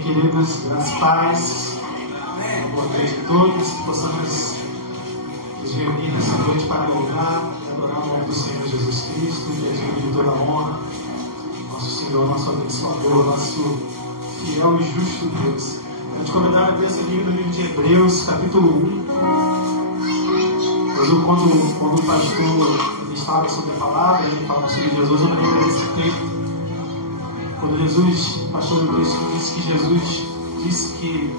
Amém, queridos, das paz, boa noite a todos, que possamos nos reunir nessa noite para louvar e adorar o nome do Senhor Jesus Cristo, que é digno de toda a honra, nosso Senhor, nosso abençoador, nosso fiel e justo Deus. Eu te convidar a ver essa aqui no livro de Hebreus, capítulo 1. Mas quando o pastor estava sobre a palavra, ele falava sobre Jesus, eu lembrei desse texto. Quando Jesus, o pastor Luiz disse que Jesus disse que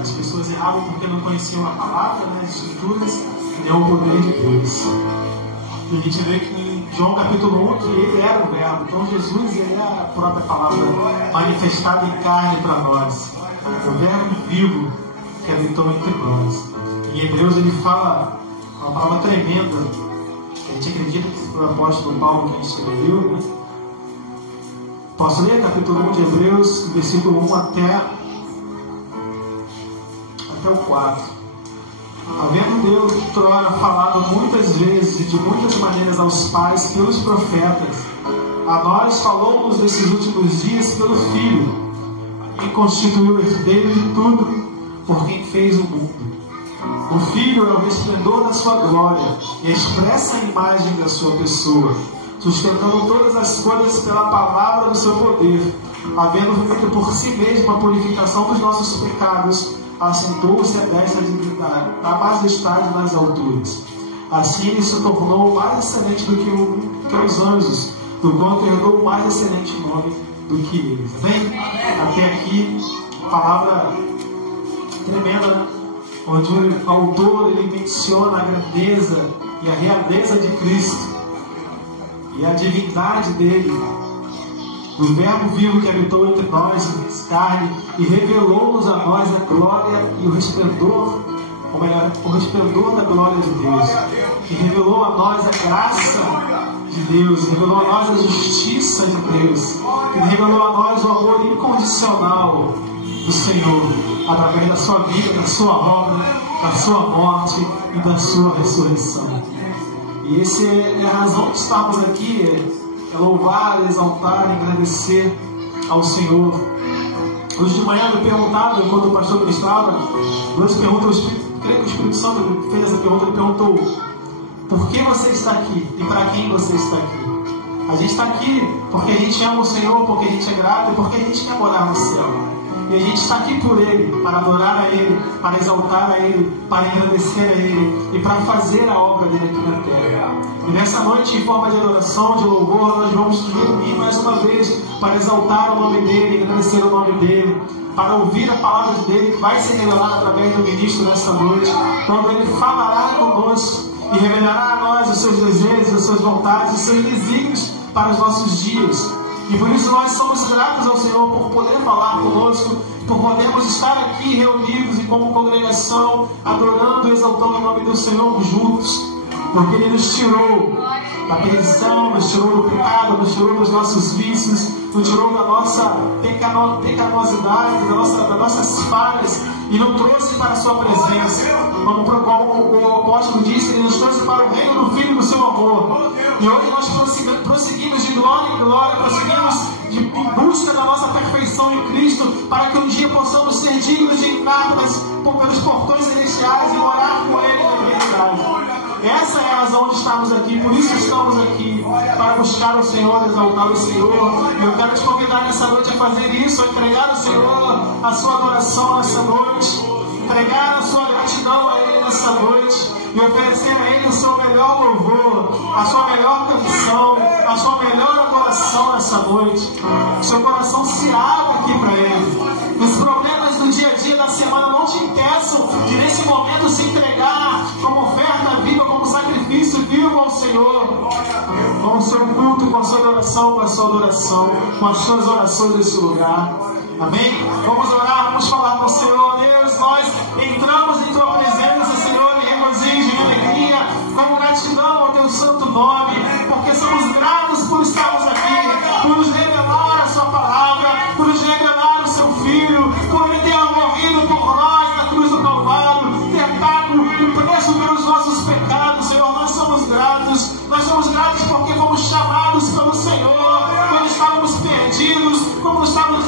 as pessoas erravam porque não conheciam a palavra, né, as escrituras, e deu o poder de Deus. E a gente vê que em João capítulo 1 que ele era o verbo. Então Jesus, ele é a própria palavra manifestada em carne para nós. O verbo vivo que habitou entre nós. Em Hebreus ele fala uma palavra tremenda. A gente acredita que foi o apóstolo Paulo que escreveu, né? Posso ler capítulo 1 de Hebreus, versículo 1 até o 4. Havendo Deus de outrora falado muitas vezes e de muitas maneiras aos pais pelos profetas, a nós falou-nos nesses últimos dias pelo Filho, que constituiu o herdeiro de tudo, por quem fez o mundo. O Filho é o resplendor da sua glória e a expressa imagem da sua pessoa, sustentando todas as coisas pela palavra do seu poder, havendo feito por si mesmo a purificação dos nossos pecados, assentou-se à destra da majestade nas alturas. Assim ele se tornou mais excelente do que os anjos, do quanto herdou o mais excelente nome do que eles. Amém? Até aqui, palavra tremenda, onde o autor ele menciona a grandeza e a realeza de Cristo e a divindade dele, do verbo vivo que habitou entre nós, carne, e revelou-nos a nós a glória e o resplendor, ou melhor, o resplendor da glória de Deus, e revelou a nós a graça de Deus, revelou a nós a justiça de Deus, e revelou a nós o amor incondicional do Senhor, através da sua vida, da sua obra, da sua morte e da sua ressurreição. E essa é a razão de estarmos aqui, é louvar, exaltar e agradecer ao Senhor. Hoje de manhã me perguntaram, enquanto o pastor ministrava, duas perguntas. Creio que o Espírito Santo fez essa pergunta. Ele perguntou: por que você está aqui? E para quem você está aqui? A gente está aqui porque a gente ama o Senhor, porque a gente é grato e porque a gente quer morar no céu. E a gente está aqui por Ele, para adorar a Ele, para exaltar a Ele, para agradecer a Ele e para fazer a obra dele aqui na terra. E nessa noite, em forma de adoração, de louvor, nós vamos nos reunir mais uma vez para exaltar o nome dele, agradecer o nome dele, para ouvir a palavra dele que vai ser revelada através do ministro nesta noite, quando ele falará conosco e revelará a nós os seus desejos, as suas vontades, os seus desígnios para os nossos dias. E por isso nós somos gratos ao Senhor por poder falar conosco, por podermos estar aqui reunidos e como congregação, adorando e exaltando o nome do Senhor juntos, porque Ele nos tirou da perdição, nos tirou do pecado, nos tirou dos nossos vícios, nos tirou da nossa pecaminosidade, das nossas falhas, e nos trouxe para a sua presença. Como o apóstolo disse, Ele nos trouxe para o reino do Filho do seu amor. E hoje nós prosseguimos de glória em glória, prosseguimos em busca da nossa perfeição em Cristo, para que um dia possamos ser dignos de entrar pelos portões celestiais e morar com Ele na eternidade. Essa é a razão de estarmos aqui, por isso estamos aqui, para buscar o Senhor, exaltar o Senhor. E eu quero te convidar nessa noite a fazer isso, a entregar ao Senhor a sua adoração nessa noite, entregar a sua gratidão a Ele nessa noite, e oferecer a Ele o seu melhor louvor, a sua melhor canção, a sua melhor adoração nessa noite. Seu coração se abra aqui para Ele. Os problemas do dia a dia da semana não te impeçam de nesse momento se entregar como oferta viva, como sacrifício vivo ao Senhor, com o seu culto, com a sua adoração, com a sua adoração, com as suas orações nesse lugar. Amém? Vamos orar, vamos falar com o Senhor. Deus, nós entramos em Tua presença, Senhor, em regozijo, em alegria, com gratidão ao Teu santo nome, porque somos gratos por estarmos aqui, por nos revelar a Sua palavra, por nos revelar o Seu Filho, por Ele ter morrido por nós na cruz do Calvário, ter pago o preço pelos nossos pecados, Senhor. Nós somos gratos porque fomos chamados pelo Senhor, quando estávamos perdidos, como estávamos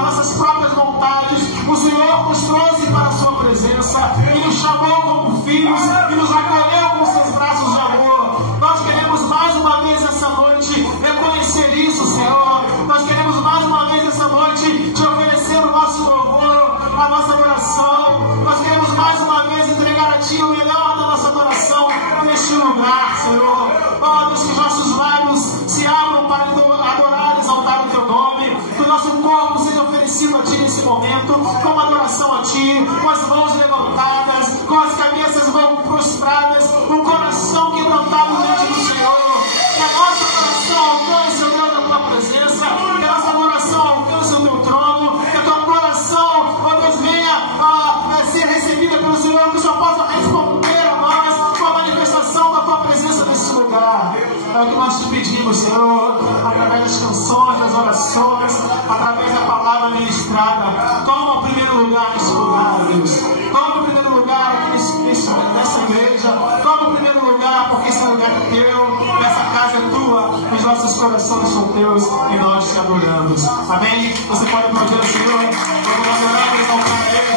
nas nossas próprias vontades. O Senhor nos trouxe para a sua presença e nos chamou como filhos e nos acolheu com seus braços de amor. Nós queremos mais uma vez essa noite reconhecer isso, Senhor. Nós queremos mais uma vez essa noite te oferecer o nosso louvor, a nossa adoração. Nós queremos mais uma vez entregar a Ti o melhor da nossa adoração neste lugar, Senhor. Oh, Deus, que nossos lábios se abram para adorar e exaltar o Teu nome. Que o nosso corpo seja oferecido a Ti nesse momento, com uma adoração a Ti, com as mãos levantadas, com as cabeças prostradas, com o coração quebrantado diante do Senhor. Que a nossa adoração alcance, ó Deus, a Tua presença. Que a nossa adoração alcance o Teu trono. Que a Tua adoração, ó Deus, venha a ser recebida pelo Senhor. Que o Senhor possa responder a nós com a manifestação da Tua presença nesse lugar. É o que nós te pedimos, Senhor, através das canções, das orações, através da palavra ministrada. Toma o primeiro lugar nesse lugar, Deus. Toma o primeiro lugar aqui nessa igreja. Toma o primeiro lugar, porque esse lugar é Teu, essa casa é Tua, os nossos corações são Teus e nós te adoramos. Amém? Você pode aplaudir o Senhor. Vamos adorar e exaltar a Ele.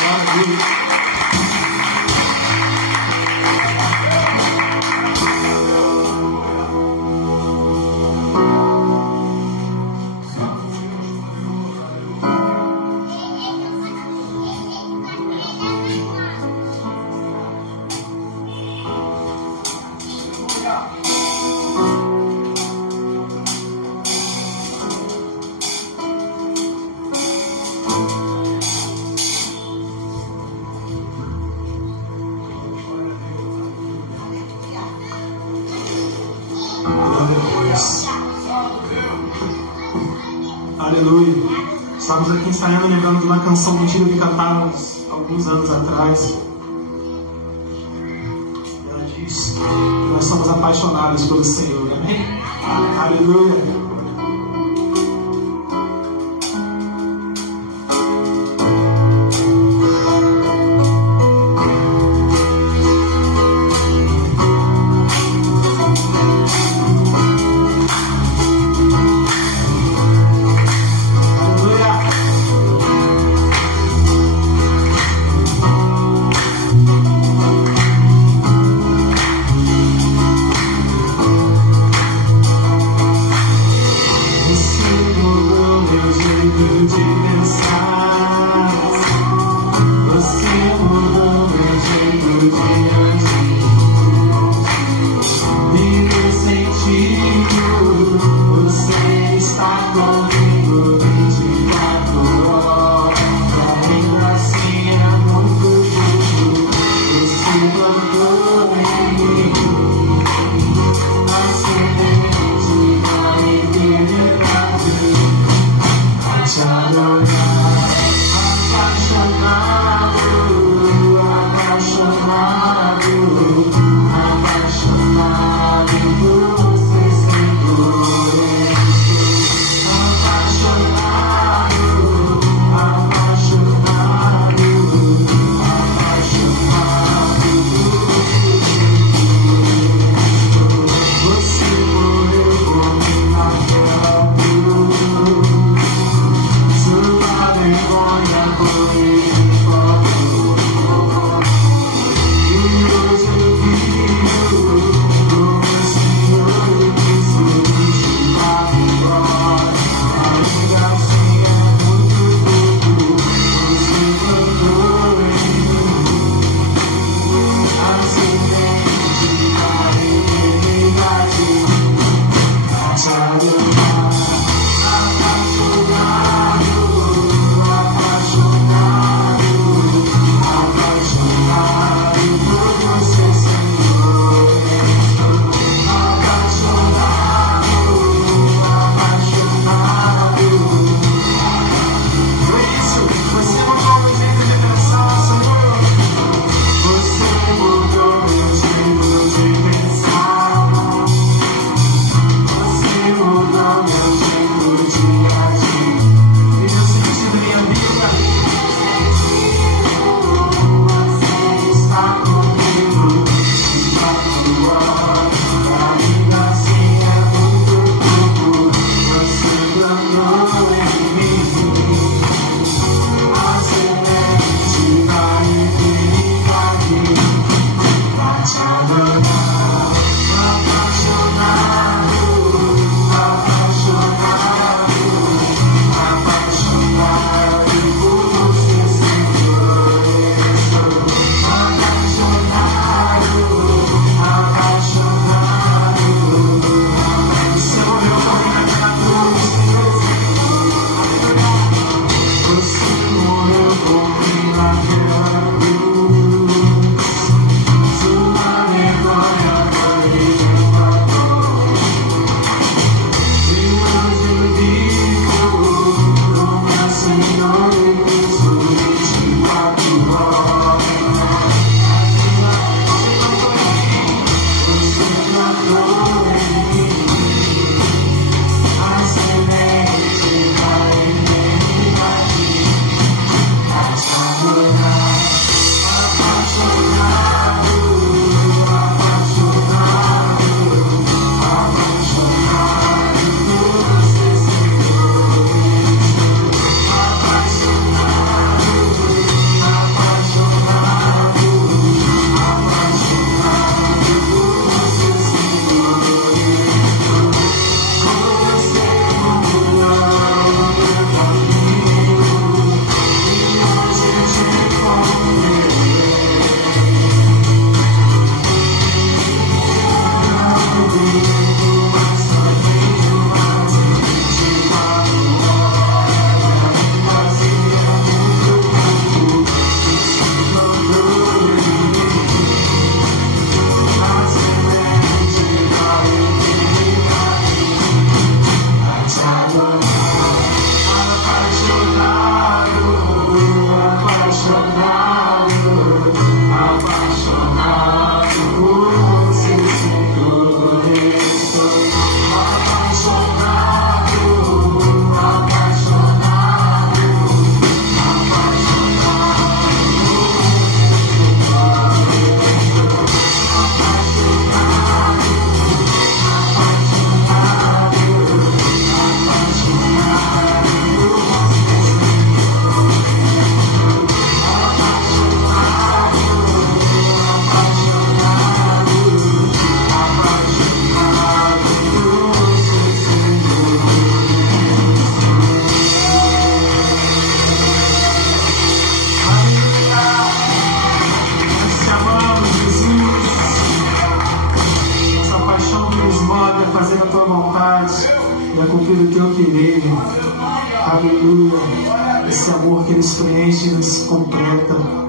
Glória a Deus. Aleluia. Estamos aqui ensaiando, lembrando de uma canção antiga que cantávamos alguns anos atrás. Ela diz que nós somos apaixonados pelo Senhor. Amém? Aleluia. Adonai. Aleluia. Esse amor que eles preenchem, eles completam.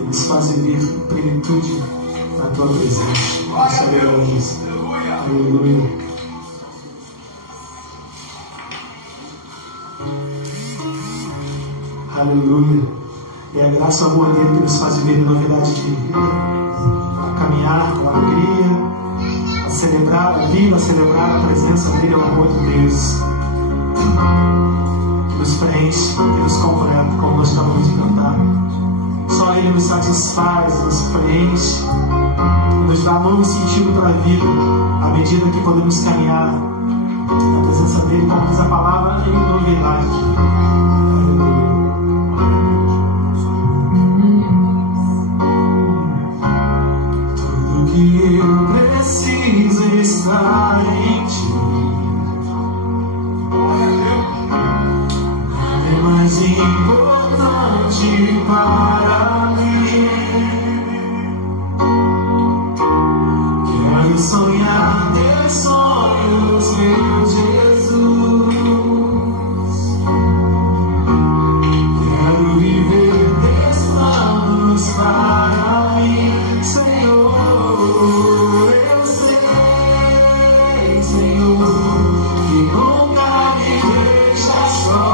Eles fazem vir plenitude na tua presença. Nós aleluia. Aleluia. Aleluia. É a graça e o amor dele que nos faz viver em novidade de vida. A caminhar com alegria, a celebrar a vida, a celebrar a presença dele, o amor de Deus. Que nos preenche, que nos completa, como nós acabamos de cantar. Só Ele nos satisfaz, nos preenche e nos dá novo sentido para a vida, à medida que podemos caminhar na presença dele, como diz a palavra, em novidade. Tudo que eu preciso está em ti. É mais importante para mim. Quero sonhar, ter sonhos, meu Jesus. Quero viver teus planos para mim, Senhor. Eu sei, Senhor, que nunca me deixa só.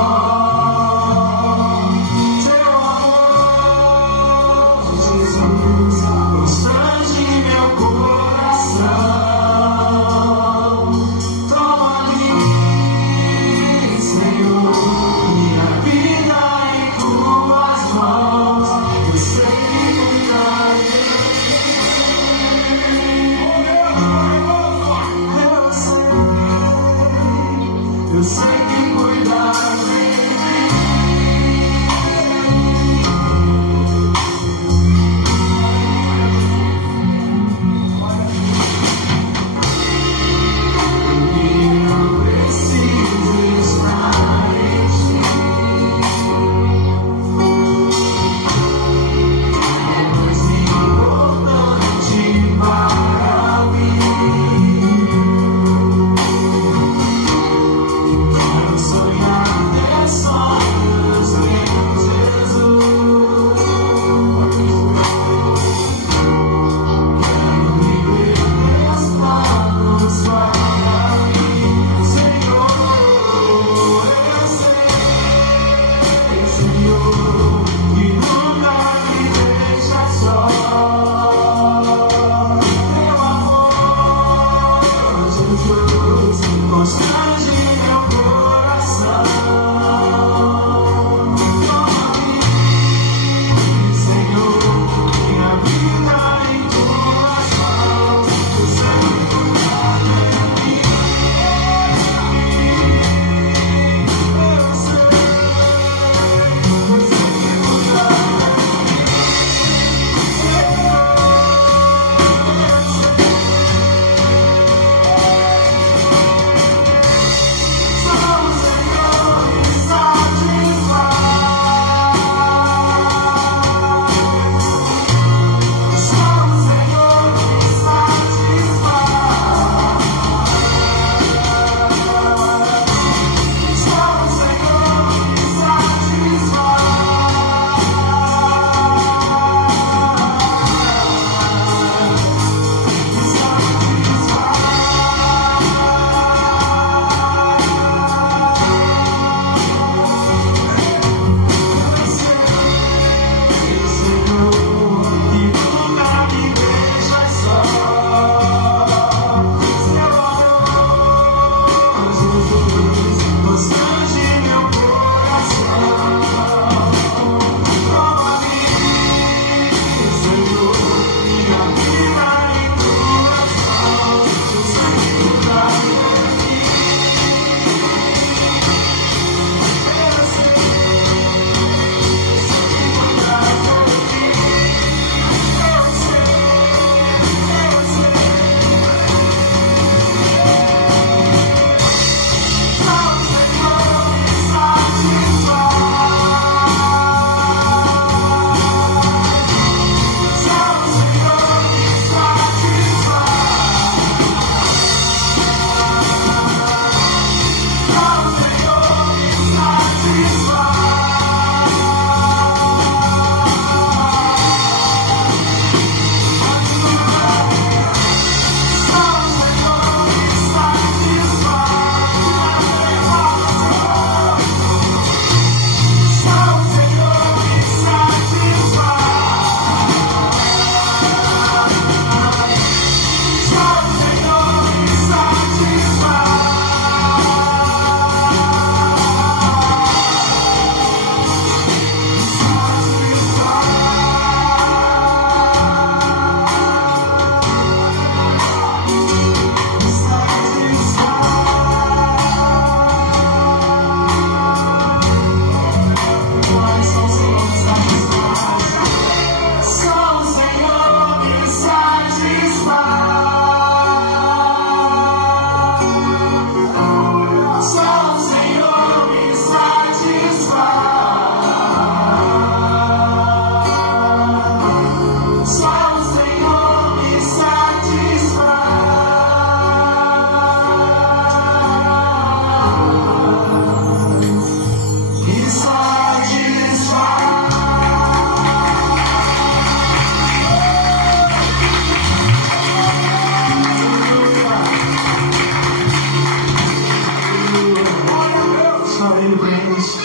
enche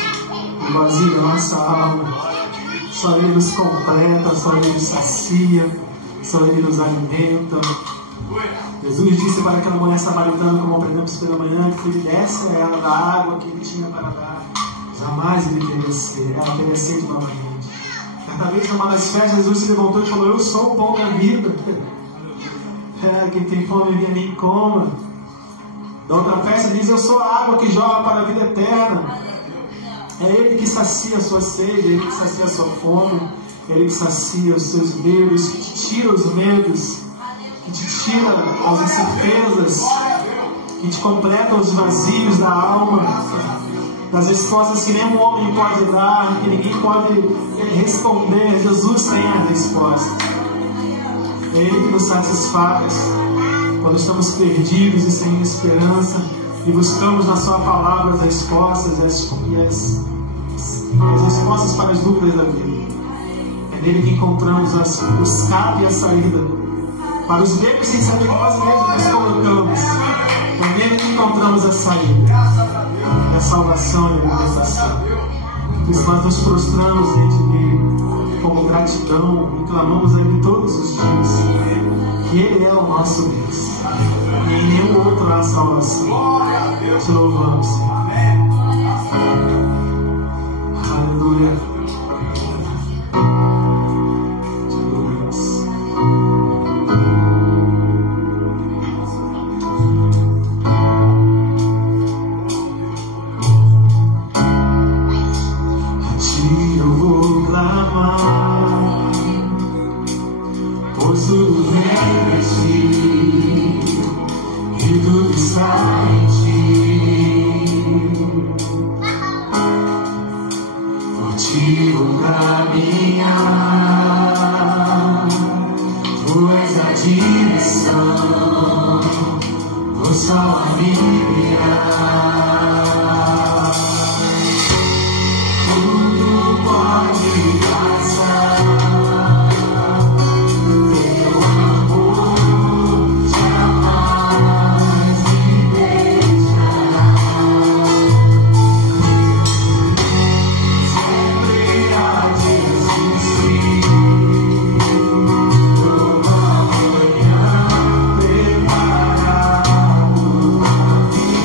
e vazia a nossa alma. Só Ele nos completa, só Ele nos sacia, só Ele nos alimenta. Jesus disse para aquela mulher samaritana, como aprendemos pela manhã, que Ele desse a ela da água que Ele tinha para dar. Jamais Ele teria sede, ela teria sede novamente. Certa vez, numa das festas, Jesus se levantou e falou: eu sou o pão da vida. Quem tem fome, venha a mim e coma. Da outra festa diz: eu sou a água que jorra para a vida eterna. É Ele que sacia a sua sede, é Ele que sacia a sua fome, é Ele que sacia os seus medos, que te tira os medos, que te tira as incertezas, que te completa os vazios da alma, das respostas que nenhum homem pode dar, que ninguém pode responder. Jesus tem a resposta. É Ele que nos satisfaz quando estamos perdidos e sem esperança e buscamos na Sua palavra as respostas e as respostas para as dúvidas da vida. É nele que encontramos o escape e a saída para os becos sem saber que nós mesmos nos colocamos. É nele que encontramos a saída, a salvação e a libertação. Por isso nós nos prostramos diante dele como gratidão e clamamos a Ele todos os dias. Que Ele é o nosso Deus. E em nenhum outro há salvação. Te louvamos, Senhor. Aleluia. Te louvamos. A Ti eu vou clamar, pois tudo vem de Ti e tudo está em Ti. Por Ti vou caminhar, Tu és a direção, o sol a me guiar. Tudo pode passar, Teu amor jamais me deixará. Sempre há dias de sim, nova manhã preparado para mim.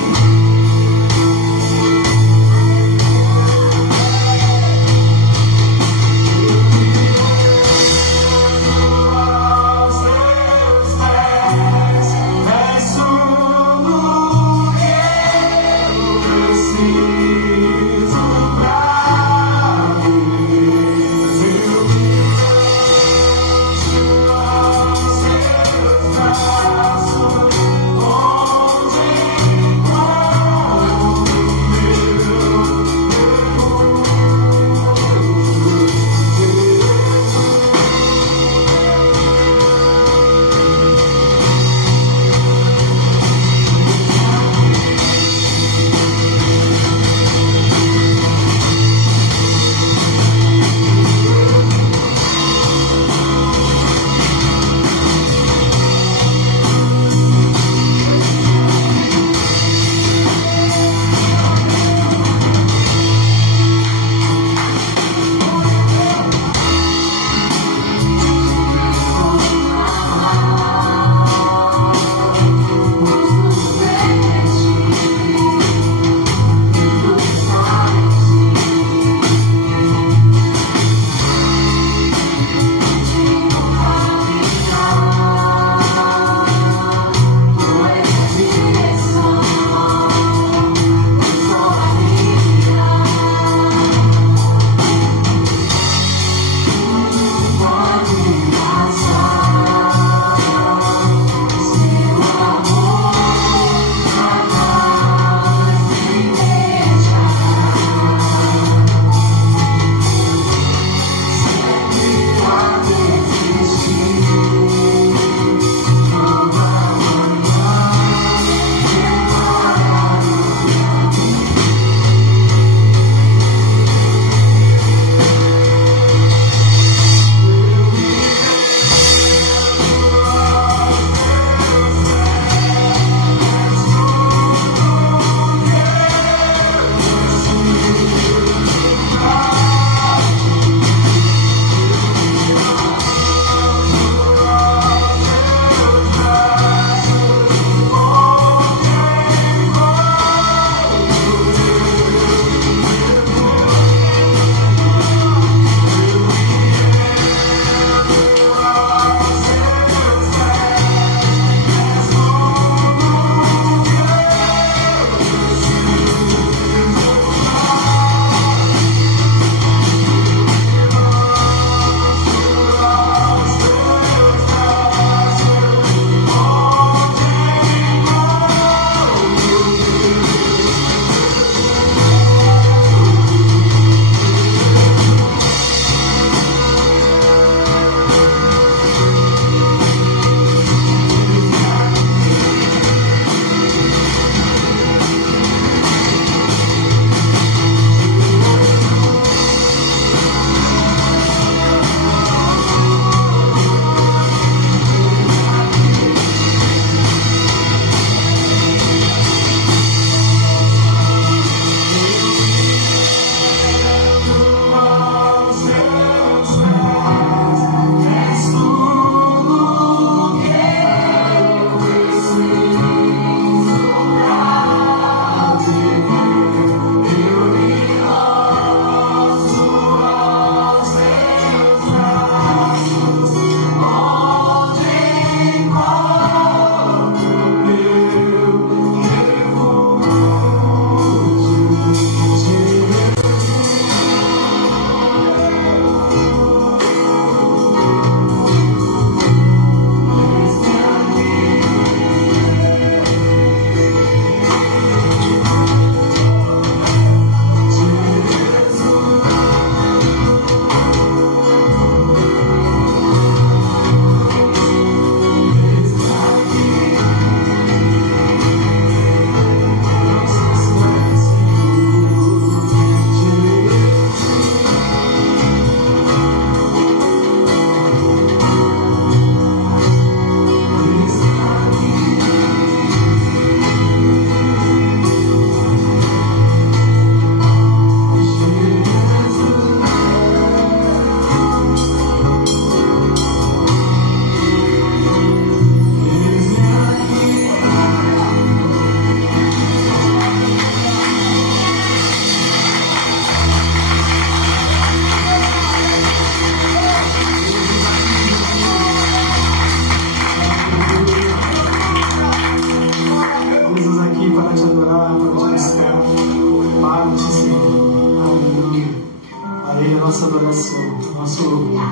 nossa adoração, o nosso louvor.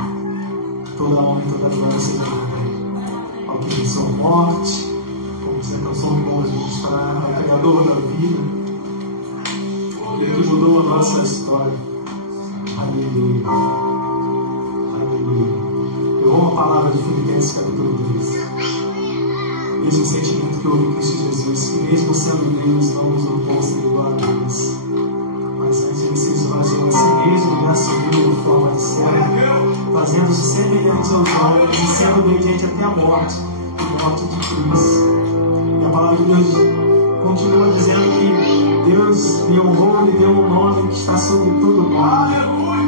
Toda a honra e toda a glória seja dada ao que venceu a morte, como dizer, nós somos bons de mostrar ao Criador da vida, Ele que mudou a nossa história. Aleluia. Aleluia. Eu amo a palavra de Filipenses capítulo 3. Mesmo sentimento que houve em Cristo Jesus, que mesmo sendo Deus, não nos opôs de igual a Deus. Mas antes ele se esvaziou a si mesmo e assumiu a forma de servo, fazendo-se semelhante aos homens e sendo obediente até a morte e morte de cruz. E a palavra de Deus continua dizendo que Deus lhe honrou, lhe deu um nome que está sobre todo nome.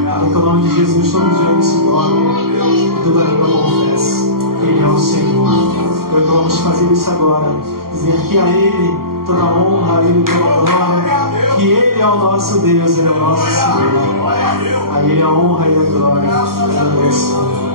Para que o nome de Jesus todos os dias se dobre e toda língua confesse que Ele é o Senhor. Nós vamos fazer isso agora, dizer que a Ele toda a honra, a Ele toda a glória, que Ele é o nosso Deus, Ele é o nosso Senhor. A Ele a honra e a glória, a adoração.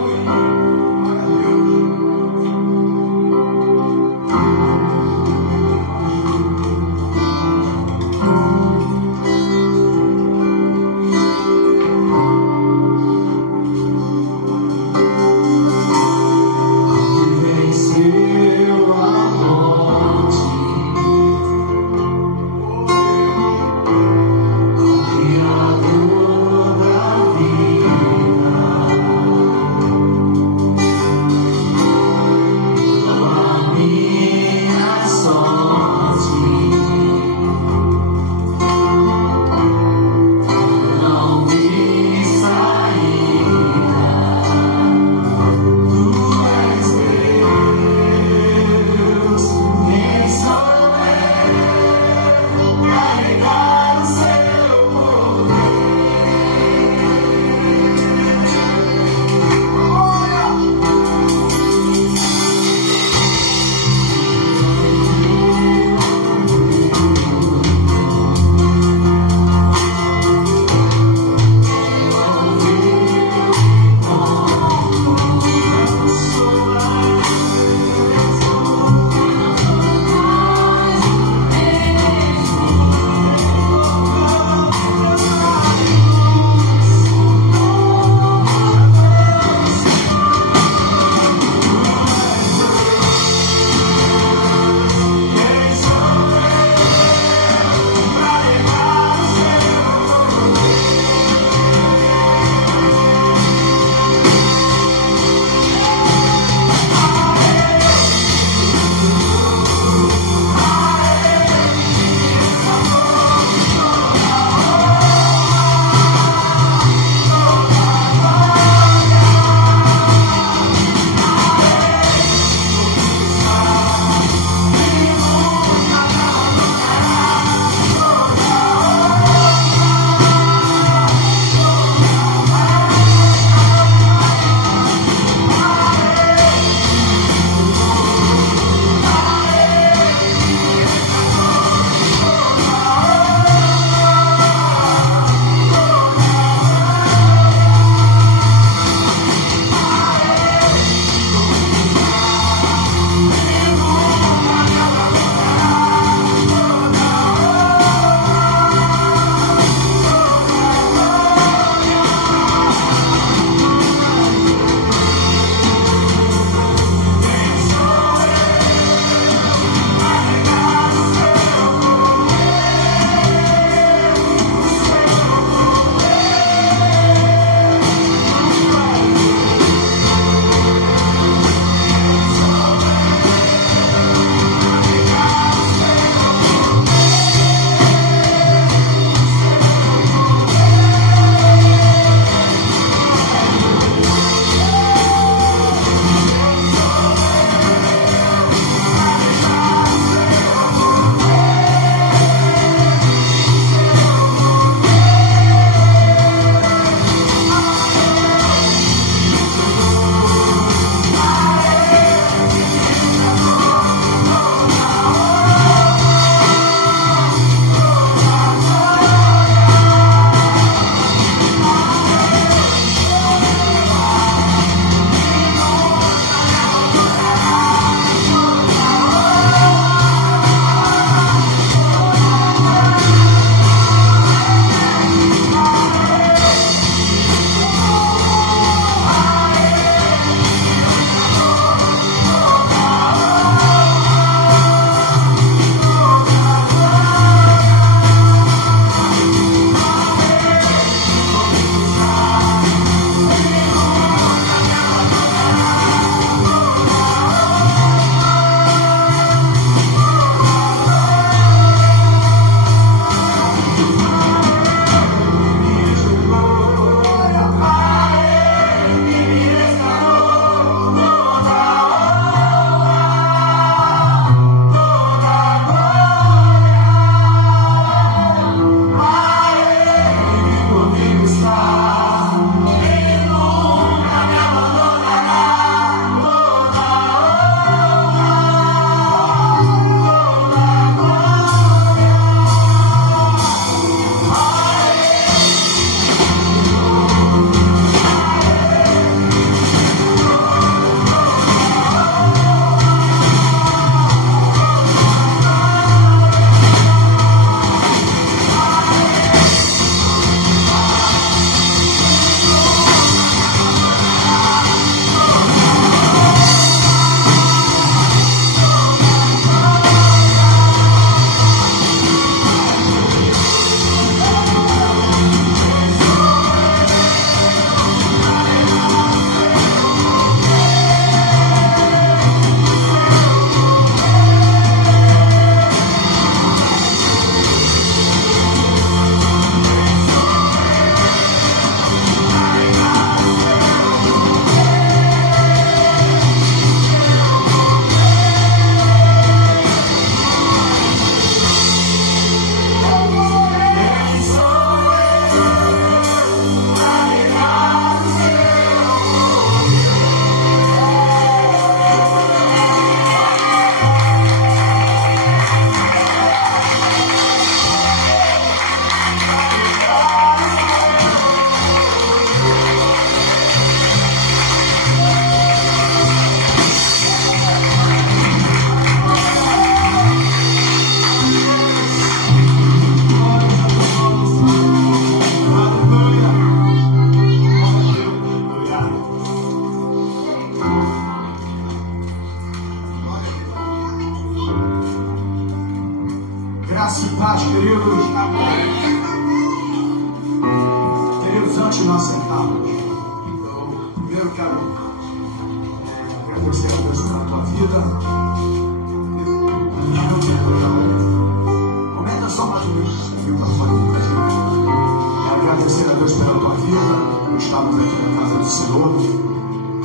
continuar sentados. Eu primeiro quero agradecer a Deus pela tua vida. Comenta só mais um minuto da família. Agradecer a Deus pela tua vida. Estamos aqui na casa do Senhor.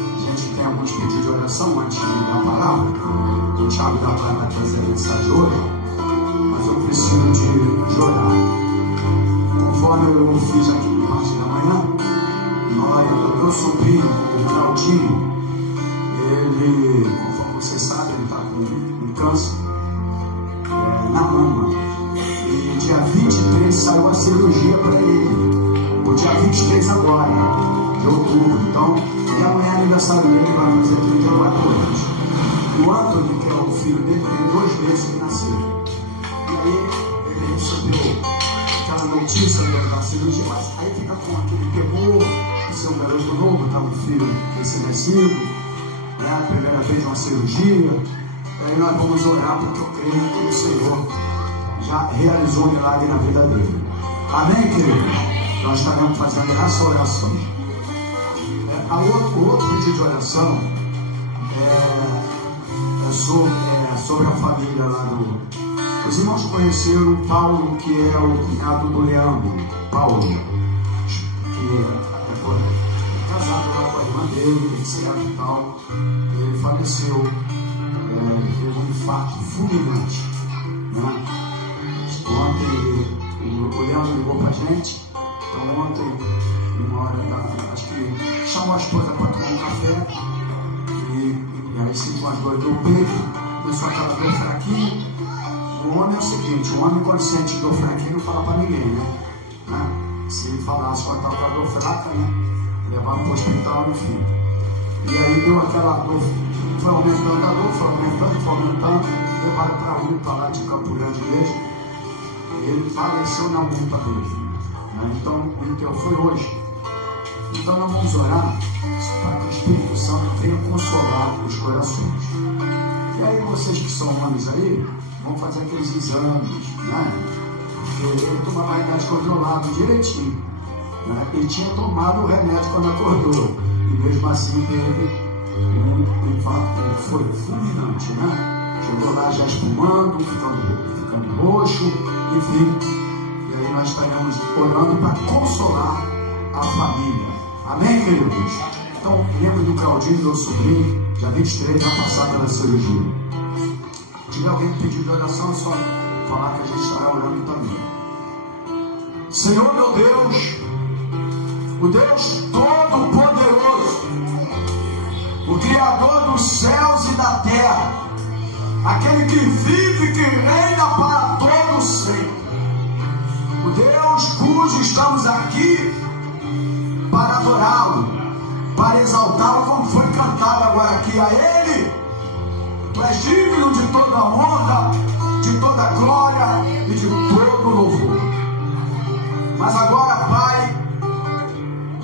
A gente tem alguns pedidos de oração antes de dar a palavra. O Thiago vai trazer a mensagem hoje. Mas eu preciso de orar. Conforme eu fiz aqui no parte da manhã, o meu sobrinho, o Claudinho, ele, conforme vocês sabem, ele está com câncer na mama. E dia 23 saiu a cirurgia para ele. O dia 23 agora, de outubro. Então, e amanhã é aniversário dele, vai fazer 34 anos. O Anthony, que é o filho dele, tem 2 meses que nasceu. E aí ele recebeu aquela notícia da cirurgia, mas aí fica com aquele temor de ser um garoto novo, está um filho recém-nascido, né? Primeira vez uma cirurgia. E aí nós vamos orar, porque eu creio que o Senhor já realizou um milagre na vida dele. Amém, querido? Nós estaremos fazendo essa oração. O outro pedido de oração é sobre a família lá do... Os irmãos conheceram o Paulo, que é o cunhado do Leandro. Paulo, que é casado lá com a irmã dele, etc e tal. Ele faleceu. Ele teve um infarto fulminante, né? Ontem o Leandro ligou pra gente. Então ontem, uma hora, acho que chamou a esposa para tomar um café. E aí sentiu as dores do peito, começou aquela dor fraquinha. O homem é o seguinte, o homem quando sente dor fraquinha não fala para ninguém, né? Se falasse quando estava com a dor fraca, né? Levar para o hospital, enfim. E aí deu aquela dor, foi aumentando a dor, foi aumentando, levaram para a UPA lá de Campo Grande mesmo. E ele faleceu na UPA dele. Então o enterro foi hoje. Então nós vamos orar para que o Espírito Santo venha consolar os corações. E aí vocês que são homens aí, vão fazer aqueles exames, né? Porque ele tomava remédio controlado direitinho, né? Ele tinha tomado o remédio quando acordou. E mesmo assim teve um infarto, foi fulminante, né? Chegou lá já espumando, ficando roxo, enfim. Nós estaremos orando para consolar a família. Amém, queridos? Então, lembra do Claudinho, meu sobrinho, dia 23, vai passar pela cirurgia. Se tiver alguém que pedir de oração, é só falar que a gente estará orando também. Senhor, meu Deus, o Deus Todo-Poderoso, o Criador dos céus e da terra, aquele que vive e que reina para todos sempre. O Deus cujo estamos aqui para adorá-lo, para exaltá-lo, como foi cantado agora aqui a Ele. Tu és digno de toda honra, de toda glória e de todo louvor. Mas agora, Pai,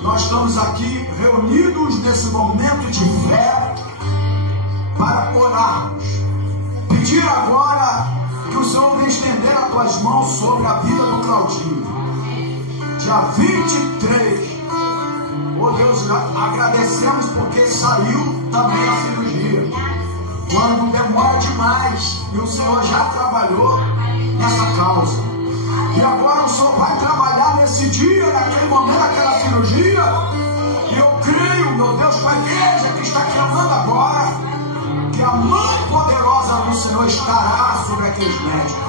nós estamos aqui reunidos nesse momento de fé para orarmos. Pedir agora que o Senhor venha estender as tuas mãos sobre a vida do Claudinho. Dia 23. Oh Deus, agradecemos porque saiu também a cirurgia. Quando demora demais, e o Senhor já trabalhou nessa causa. E agora o Senhor vai trabalhar nesse dia, naquele momento, naquela cirurgia. E eu creio, meu Deus, com a igreja que está clamando agora, que a mão poderosa do Senhor estará sobre aqueles médicos.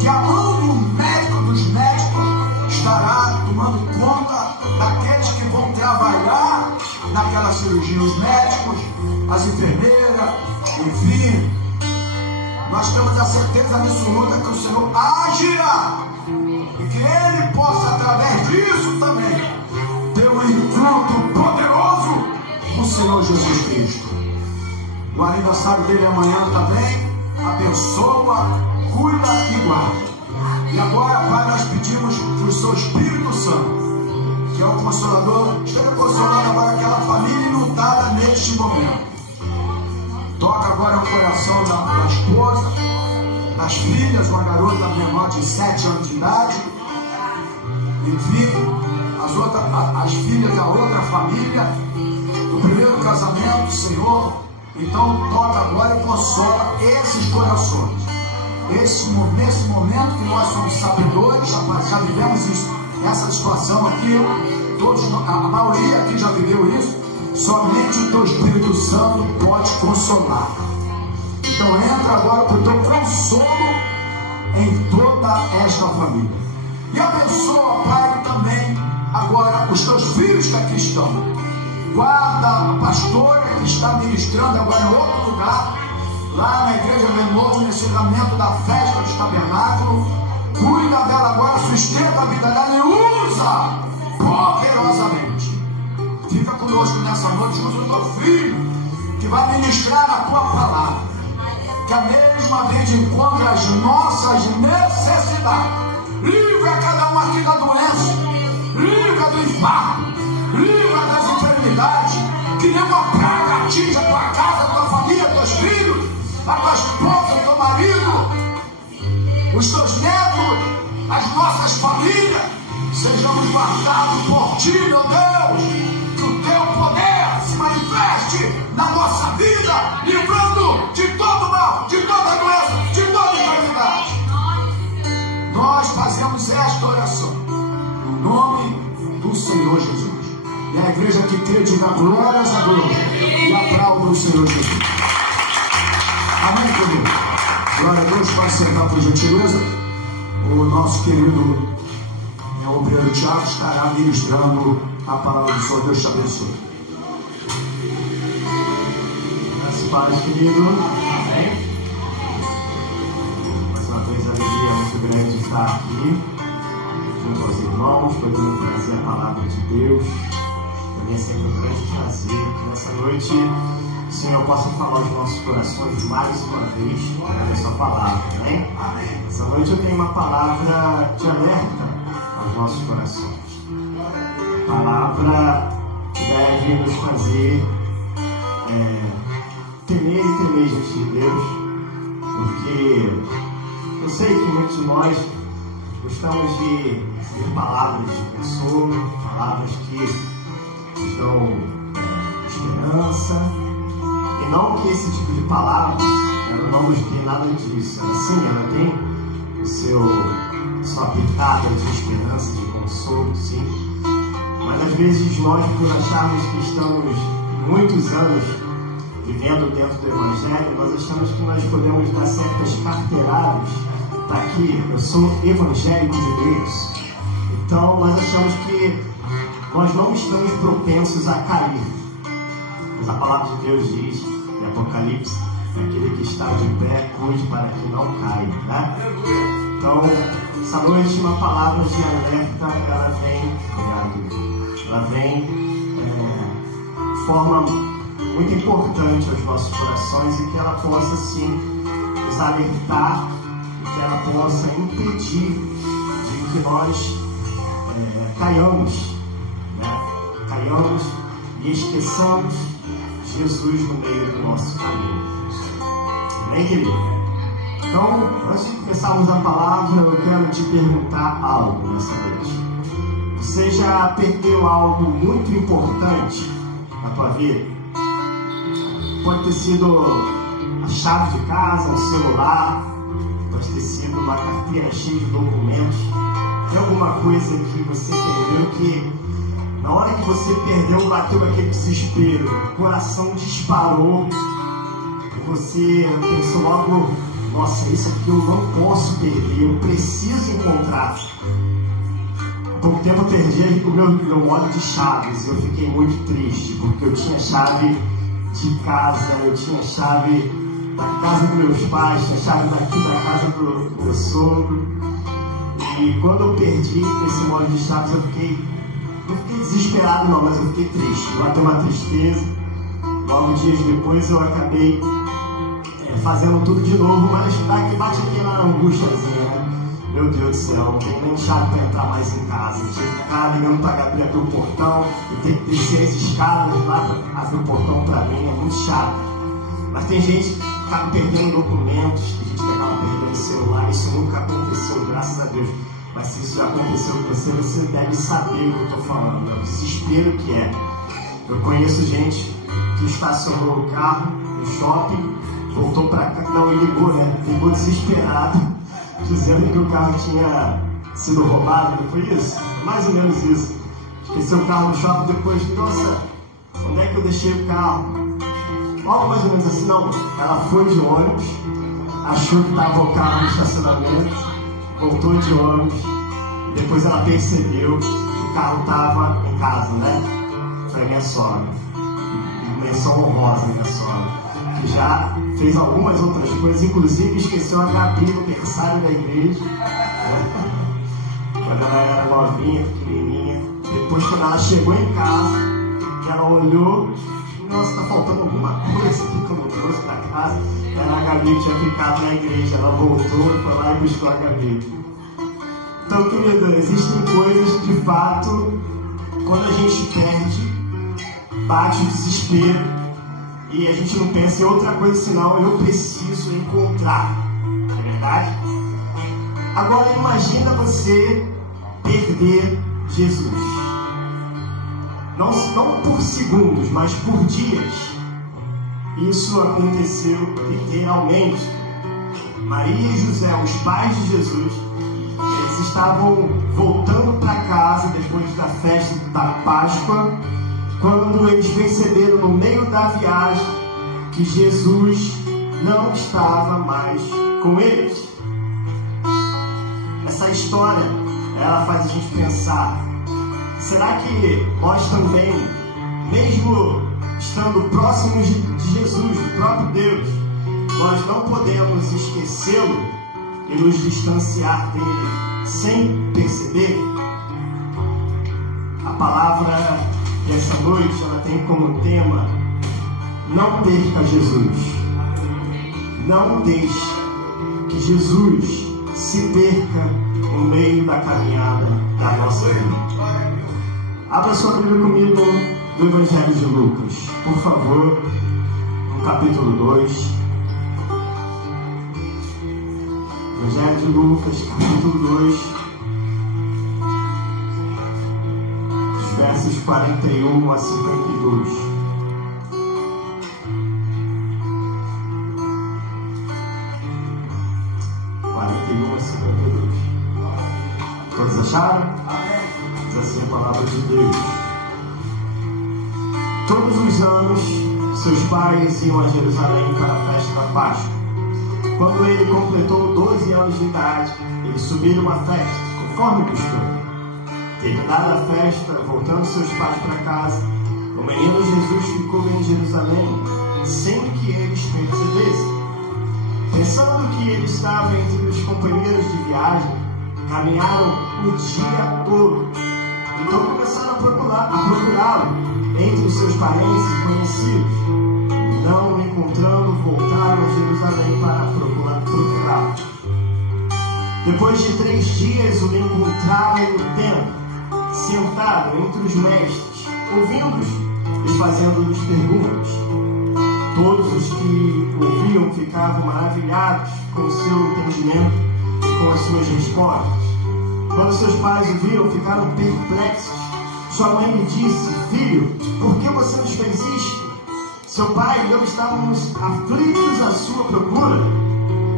Que a mão do médico dos médicos estará tomando conta daqueles que vão trabalhar naquela cirurgia. Os médicos, as enfermeiras, enfim. Nós temos a certeza absoluta que o Senhor agirá. E que Ele possa, através disso também, ter um encontro poderoso com o Senhor Jesus Cristo. O aniversário dele é amanhã também. Abençoa, cuida e guarda. E agora, Pai, nós pedimos que o Seu Espírito Santo, que é o Consolador, esteja consolando agora aquela família inundada neste momento. Toca agora o coração da esposa, das filhas, uma garota menor de 7 anos de idade. Enfim, as filhas da outra família, do primeiro casamento, Senhor. Então toca agora e consola esses corações. Nesse momento que nós somos sabedores, já vivemos isso, essa situação aqui, a maioria aqui já viveu isso. Somente o teu Espírito Santo pode consolar. Então entra agora com o teu consolo em toda esta família. E abençoa, Pai, também agora os teus filhos que aqui estão. Guarda a pastora que está ministrando agora em outro lugar, lá na igreja de novo, no encerramento da festa do tabernáculo. Cuida dela agora, sustenta a vida dela e usa poderosamente. Fica conosco nessa noite, usa o teu filho que vai ministrar a tua palavra, que a mesma vez encontra as nossas necessidades. Livra cada um aqui da doença, livra do infarto, livra das enfermidades, que nenhuma praga atinja a tua casa, a tua família, teus filhos, a tua esposa, o teu marido, os teus netos, as nossas famílias. Sejamos guardados por ti, meu Deus, que o teu poder se manifeste na nossa vida, livrando de todo mal, de toda doença, de toda enfermidade. Nós fazemos esta oração em nome do Senhor Jesus. E a igreja que crê diga glórias a Deus e aplauda o Senhor Jesus. Amém, querido? Glória a Deus. Vai sentar por gentileza. O nosso querido obreiro Tiago estará ministrando a palavra do Senhor. Deus te abençoe. Graças a Deus, querido. Amém. Mais uma vez, a alegria muito grande de estar aqui junto aos irmãos, podendo trazer a palavra de Deus. Também é sempre um grande prazer que nessa noite o Senhor possa falar aos nossos corações mais uma vez através da sua palavra. Amém? Essa noite eu tenho uma palavra de alerta aos nossos corações. Palavra que deve nos fazer temer e tremer diante de Deus, porque eu sei que muitos de nós gostamos de receber palavras de consolo, palavras que nos dão esperança, e não que esse tipo de palavra ela não nos dê nada disso. Sim, ela tem sua pitada de esperança, de consolo, sim. Mas às vezes nós, por acharmos que estamos muitos anos vivendo dentro do Evangelho, nós achamos que nós podemos dar certas carteiradas. Está aqui, eu sou evangélico de Deus. Então nós achamos que nós não estamos propensos a cair. Mas a palavra de Deus diz, em Apocalipse, aquele que está de pé, cuide para que não caia, né? Então, essa noite uma palavra de alerta, ela vem de forma muito importante aos nossos corações, e que ela possa sim nos alertar, e que ela possa impedir de que nós caiamos, né? Caiamos e esqueçamos Jesus no meio do nosso caminho. Amém, querido? Então, antes de começarmos a palavra, eu quero te perguntar algo nessa noite. Você já perdeu algo muito importante na tua vida? Pode ter sido a chave de casa, um celular, pode ter sido uma carteira cheia de documentos. Tem alguma coisa que você perdeu que, na hora que você perdeu, bateu aquele desespero, o coração disparou, e você pensou logo: nossa, isso aqui eu não posso perder, eu preciso encontrar. Há pouco tempo eu perdi o meu óleo de chaves, e eu fiquei muito triste, porque eu tinha chave de casa, eu tinha chave da casa dos meus pais, tinha chave daqui da casa do meu sogro. E quando eu perdi esse óleo de chaves, eu fiquei desesperado, não, mas eu fiquei triste, bateu uma tristeza. Logo dias depois eu acabei fazendo tudo de novo, mas bate aquela angústiazinha, né? Meu Deus do céu, não tem nem chave para entrar mais em casa. Eu tinha que ficar ligando para abrir o portão, e ter que descer as escadas lá para abrir o portão para mim, é muito chato. Mas tem gente que acaba perdendo documentos, tem gente que acaba perdendo celular, isso nunca aconteceu, graças a Deus. Mas se isso aconteceu com você, você deve saber o que eu estou falando, o desespero que é. Eu conheço gente que estacionou o carro no shopping, voltou para cá, não, e ligou, né? Ligou desesperado, dizendo que o carro tinha sido roubado, não foi isso? Mais ou menos isso. Esqueceu o carro no shopping, depois, nossa, onde é que eu deixei o carro? Algo mais ou menos assim, não. Ela foi de ônibus, achou que estava o carro no estacionamento, voltou de ônibus, depois ela percebeu que o carro estava em casa, né? Foi a minha sogra. Menção honrosa, minha sogra. Que já fez algumas outras coisas, inclusive esqueceu a Gabi no berçário da igreja. Quando ela era novinha, pequenininha. Depois, quando ela chegou em casa, que ela olhou, nossa, está faltando alguma coisa aqui que eu não trouxe para casa. Era a Gabi que tinha ficado na igreja. Ela voltou e foi lá e buscou a Gabi. Então, querido, existem coisas que, de fato, quando a gente perde, bate o desespero e a gente não pensa em outra coisa senão eu preciso encontrar. É verdade? Agora, imagina você perder Jesus. Não por segundos, mas por dias. Isso aconteceu literalmente. Maria e José, os pais de Jesus, eles estavam voltando para casa depois da festa da Páscoa, quando eles perceberam no meio da viagem que Jesus não estava mais com eles. Essa história, ela faz a gente pensar, será que nós também, mesmo estando próximos de Jesus, do próprio Deus, nós não podemos esquecê-lo e nos distanciar dele sem perceber? A palavra dessa noite, ela tem como tema: não perca Jesus. Não deixe que Jesus se perca no meio da caminhada da nossa vida. Abra sua Bíblia comigo no Evangelho de Lucas, por favor, no capítulo 2. Evangelho de Lucas, capítulo 2, versos 41 a 52. Todos acharam? Diz assim a palavra de Deus. Todos os anos, seus pais iam a Jerusalém para a festa da Páscoa. Quando ele completou 12 anos de idade, eles subiram uma festa, conforme o costume. Terminada a festa, voltando seus pais para casa, o menino Jesus ficou em Jerusalém, sem que eles percebessem. Pensando que ele estava entre os companheiros de viagem, caminharam o dia todo. Então começaram a procurá-lo entre os seus parentes e conhecidos. Não encontrando, voltaram a Jerusalém para procurá-lo. Depois de 3 dias, o encontraram no templo, sentado entre os mestres, ouvindo-os e fazendo-lhes perguntas. Todos os que ouviam ficavam maravilhados com o seu entendimento e com as suas respostas. Quando seus pais o viram, ficaram perplexos. Sua mãe lhe disse: filho, por que você nos fez isto? Seu pai e eu estávamos aflitos à sua procura.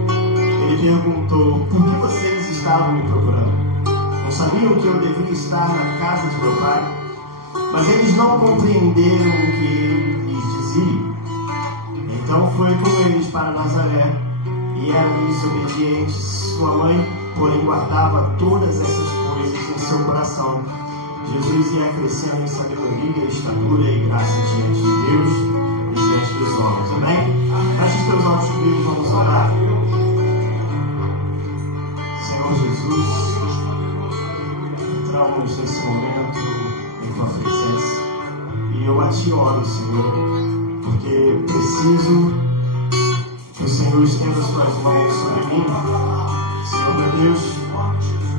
Ele perguntou: por que vocês estavam me procurando? Não sabiam que eu devia estar na casa de meu pai? Mas eles não compreenderam o que ele lhes dizia. Então foi com eles para Nazaré, e eram-lhes obedientes. Sua mãe, porém, guardava todas essas coisas em seu coração. Jesus ia crescendo em sabedoria, estatura e graça diante de Deus e diante dos homens. Amém? Feche os teus olhos comigo, vamos orar. Senhor Jesus, entramos nesse momento em tua presença e eu a ti oro, Senhor, porque preciso que o Senhor estenda as tuas mãos sobre mim. Senhor meu Deus,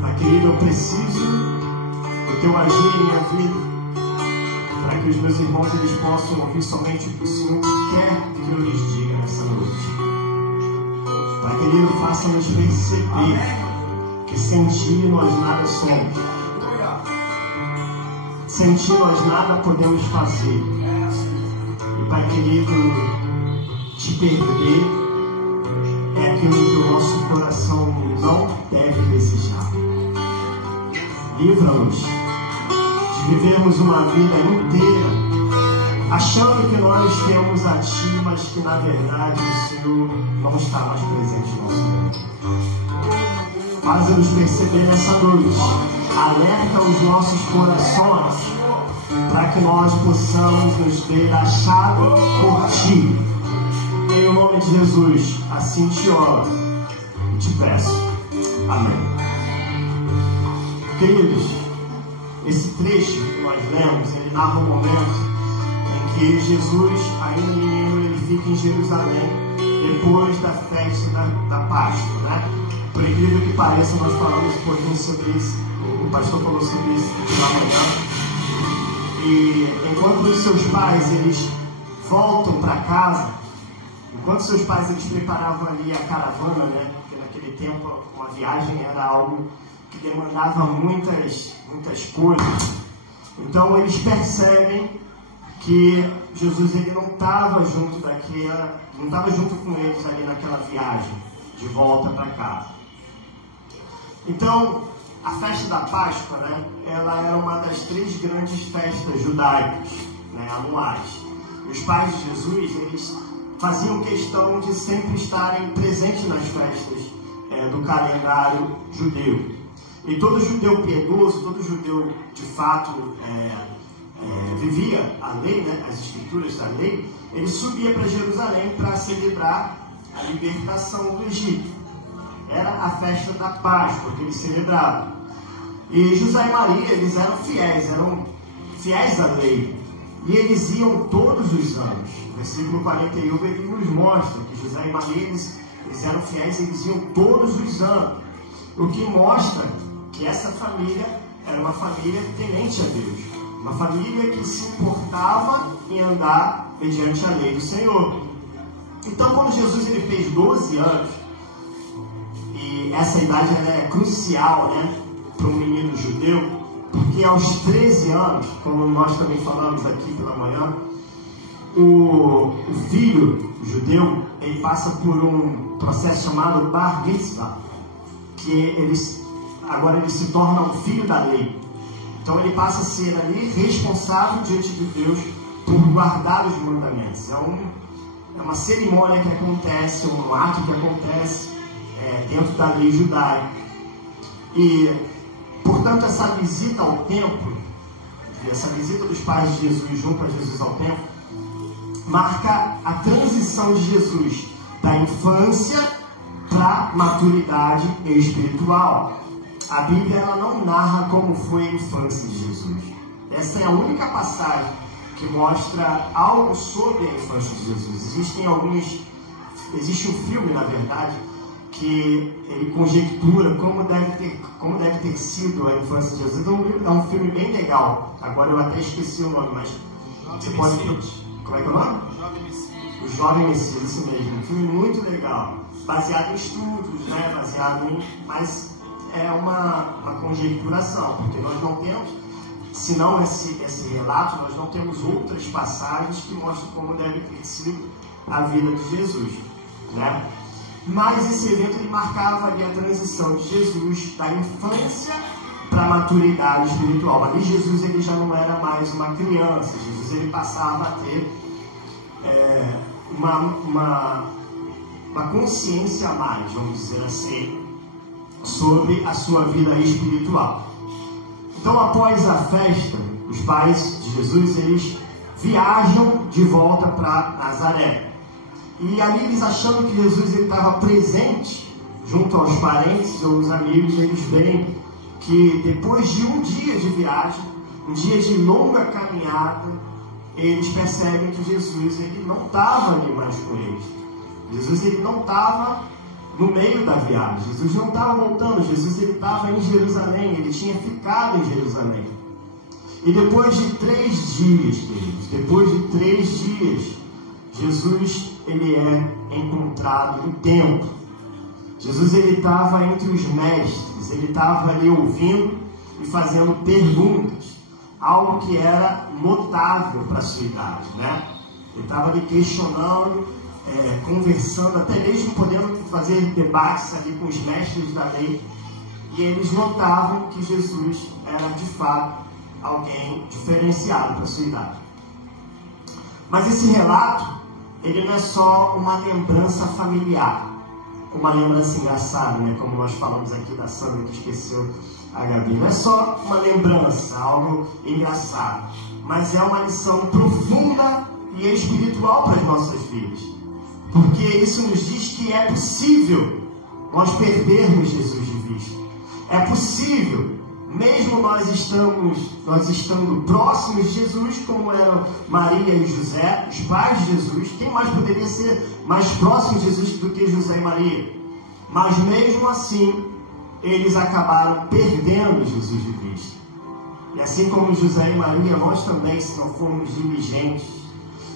Pai querido, eu preciso do teu agir em minha vida, para que os meus irmãos eles possam ouvir somente o que o Senhor quer que eu lhes diga nessa noite. Pai querido, faça-nos perceber que sem ti nós nada somos. Sem ti nós nada podemos fazer. E, Pai querido, te perder é aquilo que o nosso coração não deve desejar. Livra-nos de vivermos uma vida inteira achando que nós temos a Ti, mas que na verdade o Senhor não está mais presente no nosso meio. Faz-nos perceber nessa noite, alerta os nossos corações para que nós possamos nos ver achados por Ti. Em nome de Jesus, assim te oro e te peço. Amém. Queridos, esse trecho que nós lemos, ele narra um momento em que Jesus, ainda menino, ele fica em Jerusalém depois da festa da Páscoa, né? Por incrível que pareça, nós falamos um pouquinho sobre isso, o pastor falou sobre isso pela manhã. E enquanto os seus pais, eles voltam para casa, enquanto seus pais, eles preparavam ali a caravana, né? Porque naquele tempo, uma viagem era algo que demandava muitas coisas. Então eles percebem que Jesus ele não estava junto com eles ali naquela viagem de volta para casa. Então a festa da Páscoa, né, ela era uma das 3 grandes festas judaicas, né, anuais. Os pais de Jesus eles faziam questão de sempre estarem presentes nas festas do calendário judeu. E todo judeu piedoso, todo judeu de fato vivia a lei, né, as escrituras da lei, ele subia para Jerusalém para celebrar a libertação do Egito. Era a festa da Páscoa que eles celebravam. E José e Maria, eles eram fiéis à lei. E eles iam todos os anos. No versículo 41 ele nos mostra que José e Maria, eles eram fiéis, eles iam todos os anos. O que mostra que essa família era uma família temente a Deus, uma família que se importava em andar mediante a lei do Senhor. Então, quando Jesus ele fez 12 anos, e essa idade ela é crucial, né, para um menino judeu, porque aos 13 anos, como nós também falamos aqui pela manhã, o filho judeu ele passa por um processo chamado Bar Mitzvah, que agora ele se torna um filho da lei. Então ele passa a ser ali responsável diante de Deus por guardar os mandamentos. É uma cerimônia que acontece, um ato que acontece dentro da lei judaica. E, portanto, essa visita ao templo, essa visita dos pais de Jesus junto a Jesus ao templo, marca a transição de Jesus da infância para a maturidade espiritual. A Bíblia ela não narra como foi a infância de Jesus. Essa é a única passagem que mostra algo sobre a infância de Jesus. Existe um filme, na verdade, que ele conjectura como deve ter sido a infância de Jesus. É um filme bem legal. Agora eu até esqueci o nome, mas você pode... Como é que é o nome? O Jovem Messias, isso mesmo. Um filme muito legal. Baseado em estudos, né? Mas é uma conjecturação, porque nós não temos, se não esse relato, nós não temos outras passagens que mostram como deve ter sido a vida de Jesus, né? Mas esse evento ele marcava ali a transição de Jesus da infância para a maturidade espiritual. Ali Jesus ele já não era mais uma criança. Jesus ele passava a ter uma consciência a mais, vamos dizer assim, sobre a sua vida espiritual. Então, após a festa, os pais de Jesus eles viajam de volta para Nazaré. E ali eles, achando que Jesus estava presente junto aos parentes ou aos amigos, eles veem que depois de um dia de viagem, um dia de longa caminhada, eles percebem que Jesus ele não estava ali mais com eles. Jesus ele não estava no meio da viagem. Jesus não estava voltando. Jesus ele estava em Jerusalém. Ele tinha ficado em Jerusalém. E depois de 3 dias, queridos, Jesus ele é encontrado no templo. Jesus ele estava entre os mestres, ele estava ali ouvindo e fazendo perguntas, algo que era notável para a sua idade, né? Ele estava ali questionando, conversando, até mesmo podendo fazer debates ali com os mestres da lei, e eles notavam que Jesus era de fato alguém diferenciado para a sua idade. Mas esse relato, ele não é só uma lembrança familiar, uma lembrança engraçada, né? Como nós falamos aqui da Sandra que esqueceu a Gabi. Não é só uma lembrança, algo engraçado, mas é uma lição profunda e espiritual para as nossas vidas. Porque isso nos diz que é possível nós perdermos Jesus de vista. É possível, mesmo nós estando próximos de Jesus, como eram Maria e José, os pais de Jesus. Quem mais poderia ser mais próximo de Jesus do que José e Maria? Mas mesmo assim, eles acabaram perdendo Jesus de vista. E assim como José e Maria, nós também, se não formos diligentes,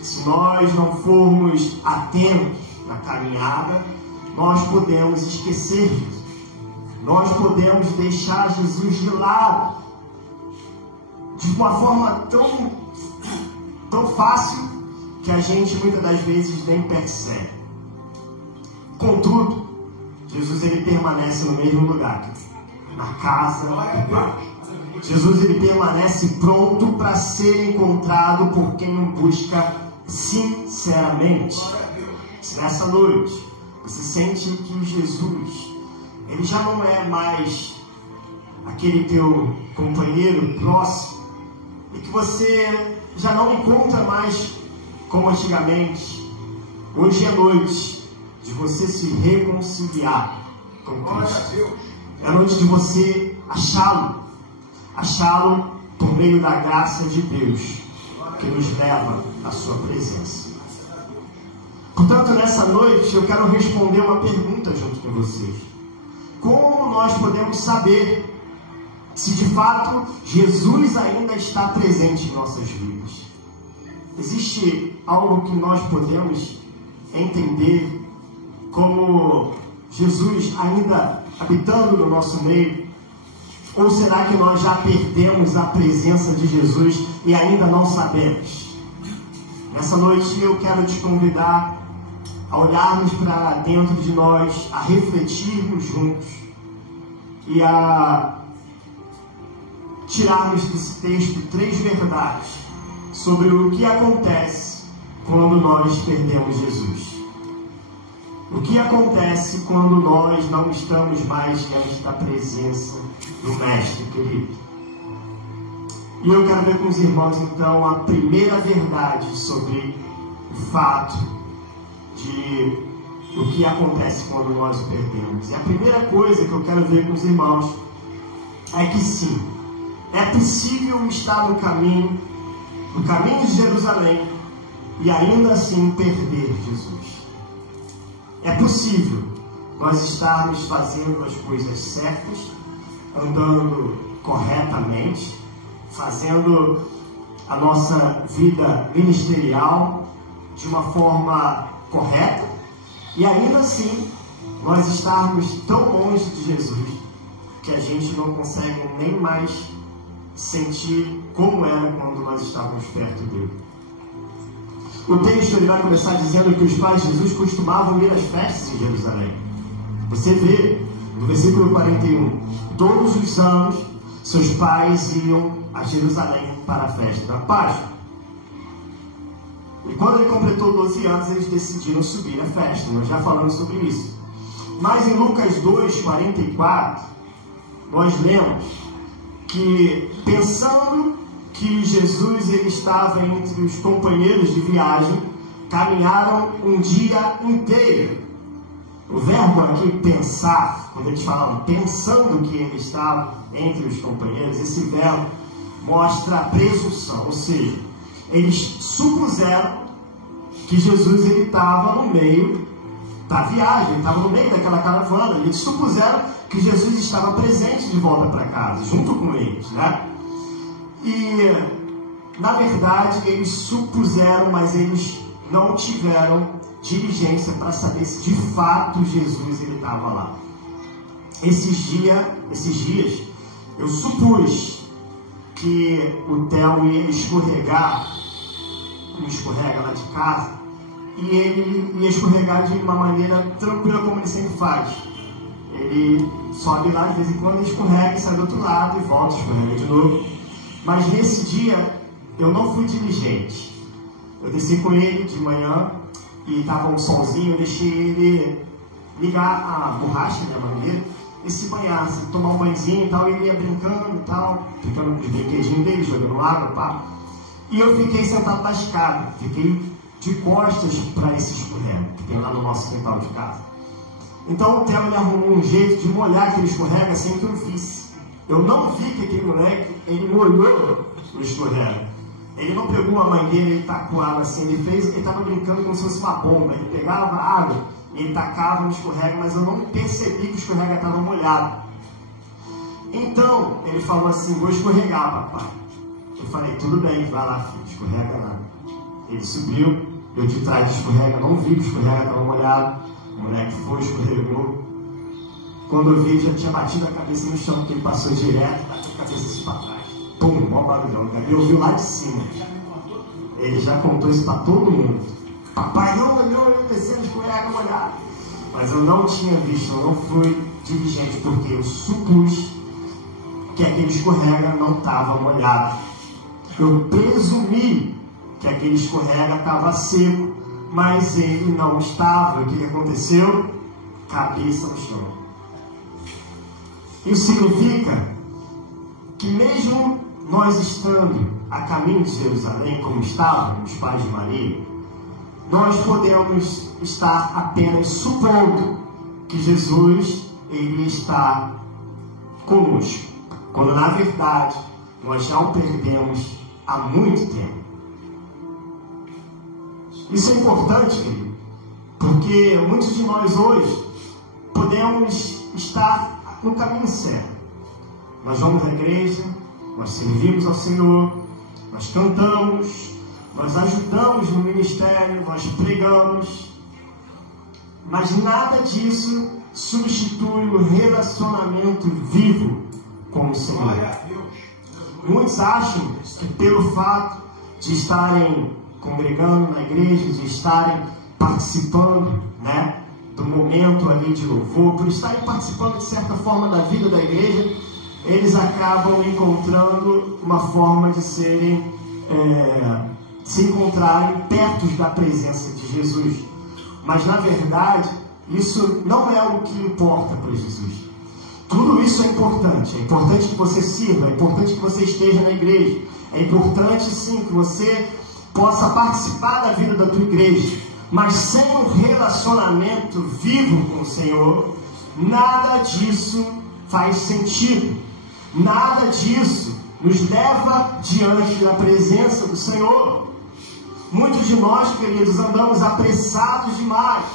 se nós não formos atentos na caminhada, nós podemos esquecer Jesus. Nós podemos deixar Jesus de lado de uma forma tão fácil que a gente muitas das vezes nem percebe. Contudo, Jesus ele permanece no mesmo lugar, na casa do Pai. Jesus ele permanece pronto para ser encontrado por quem o busca sinceramente. Se nessa noite você sente que Jesus ele já não é mais aquele teu companheiro próximo e que você já não encontra mais como antigamente, hoje é noite de você se reconciliar com Cristo. É noite de você achá-lo por meio da graça de Deus que nos leva à sua presença. Portanto, nessa noite eu quero responder uma pergunta junto com vocês. Como nós podemos saber se de fato Jesus ainda está presente em nossas vidas? Existe algo que nós podemos entender como Jesus ainda habitando no nosso meio? Ou será que nós já perdemos a presença de Jesus e ainda não sabemos? Nessa noite eu quero te convidar a olharmos para dentro de nós, a refletirmos juntos e a tirarmos desse texto 3 verdades sobre o que acontece quando nós perdemos Jesus. O que acontece quando nós não estamos mais diante da presença do Mestre querido. E eu quero ver com os irmãos então a primeira verdade sobre o fato de o que acontece quando nós o perdemos. E a primeira coisa que eu quero ver com os irmãos é que sim, é possível estar no caminho de Jerusalém e ainda assim perder Jesus. É possível nós estarmos fazendo as coisas certas, andando corretamente, fazendo a nossa vida ministerial de uma forma correta, e ainda assim nós estarmos tão longe de Jesus que a gente não consegue nem mais sentir como era quando nós estávamos perto dele. O texto ele vai começar dizendo que os pais de Jesus costumavam ir às festas em Jerusalém. Você vê no versículo 41, todos os anos seus pais iam a Jerusalém para a festa da Páscoa. E quando ele completou 12 anos, eles decidiram subir à festa. Nós já falamos sobre isso. Mas em Lucas 2:44, nós lemos que, pensando que Jesus ele estava entre os companheiros de viagem, caminharam um dia inteiro. O verbo aqui, pensar, quando eles falam pensando que ele estava entre os companheiros, esse verbo mostra a presunção, ou seja, eles supuseram que Jesus ele estava no meio da viagem, estava no meio daquela caravana. Eles supuseram que Jesus estava presente de volta para casa, junto com eles, né? E, na verdade, eles supuseram, mas eles não tiveram diligência para saber se de fato Jesus estava lá. Esses dias, eu supus que o Theo ia escorrega lá de casa, e ele ia escorregar de uma maneira tranquila, como ele sempre faz. Ele sobe lá, de vez em quando escorrega e sai do outro lado e volta, escorrega de novo. Mas nesse dia, eu não fui diligente. Eu desci com ele de manhã e estava um solzinho, eu deixei ele ligar a borracha da mangueira e se banhar, tomar um banhozinho e tal, e ele ia brincando e tal, ficando com os brinquedinhos dele, jogando água, pá. E eu fiquei sentado na escada, fiquei de costas para esse escorrega que tem lá no nosso quintal de casa. Então o Theo, ele arrumou um jeito de molhar aquele escorrega sem que eu visse. Eu não vi que aquele moleque, ele molhou o escorrega. Ele não pegou a mangueira e tacou água assim, ele estava brincando como se fosse uma bomba. Ele pegava água, ele tacava no escorrega, mas eu não percebi que o escorrega estava molhado. Então ele falou assim: vou escorregar, papai. Eu falei: tudo bem, vai lá, filho, escorrega lá. Ele subiu, eu de trás do escorrega, não vi que o escorrega estava molhado. O moleque foi, escorregou. Quando eu vi, já tinha batido a cabeça no chão, porque ele passou direto, bateu a cabeça assim para trás. Pum, mó barulhão. O Gabriel ouviu lá de cima. Ele já contou isso para todo mundo. Papai não olhou, eu descendo, escorrega molhado. Mas eu não tinha visto, eu não fui diligente, porque eu supus que aquele escorrega não estava molhado. Eu presumi que aquele escorrega estava seco, mas ele não estava. O que aconteceu? Cabeça no chão. Isso significa que mesmo nós estando a caminho de Jerusalém, como estavam os pais de Maria, nós podemos estar apenas supondo que Jesus ele está conosco, quando na verdade nós já o perdemos há muito tempo. Isso é importante, querido, porque muitos de nós hoje podemos estar no caminho certo. Nós vamos à igreja, nós servimos ao Senhor, nós cantamos, nós ajudamos no ministério, nós pregamos, mas nada disso substitui o relacionamento vivo com o Senhor. Muitos acham que pelo fato de estarem congregando na igreja, de estarem participando, do momento ali de louvor, por estarem participando de certa forma da vida da igreja, eles acabam encontrando uma forma de se encontrarem perto da presença de Jesus. Mas na verdade, isso não é o que importa para Jesus. Tudo isso é importante que você sirva, é importante que você esteja na igreja, é importante sim que você possa participar da vida da tua igreja, mas sem um relacionamento vivo com o Senhor, nada disso faz sentido. Nada disso nos leva diante da presença do Senhor. Muitos de nós, queridos, andamos apressados demais,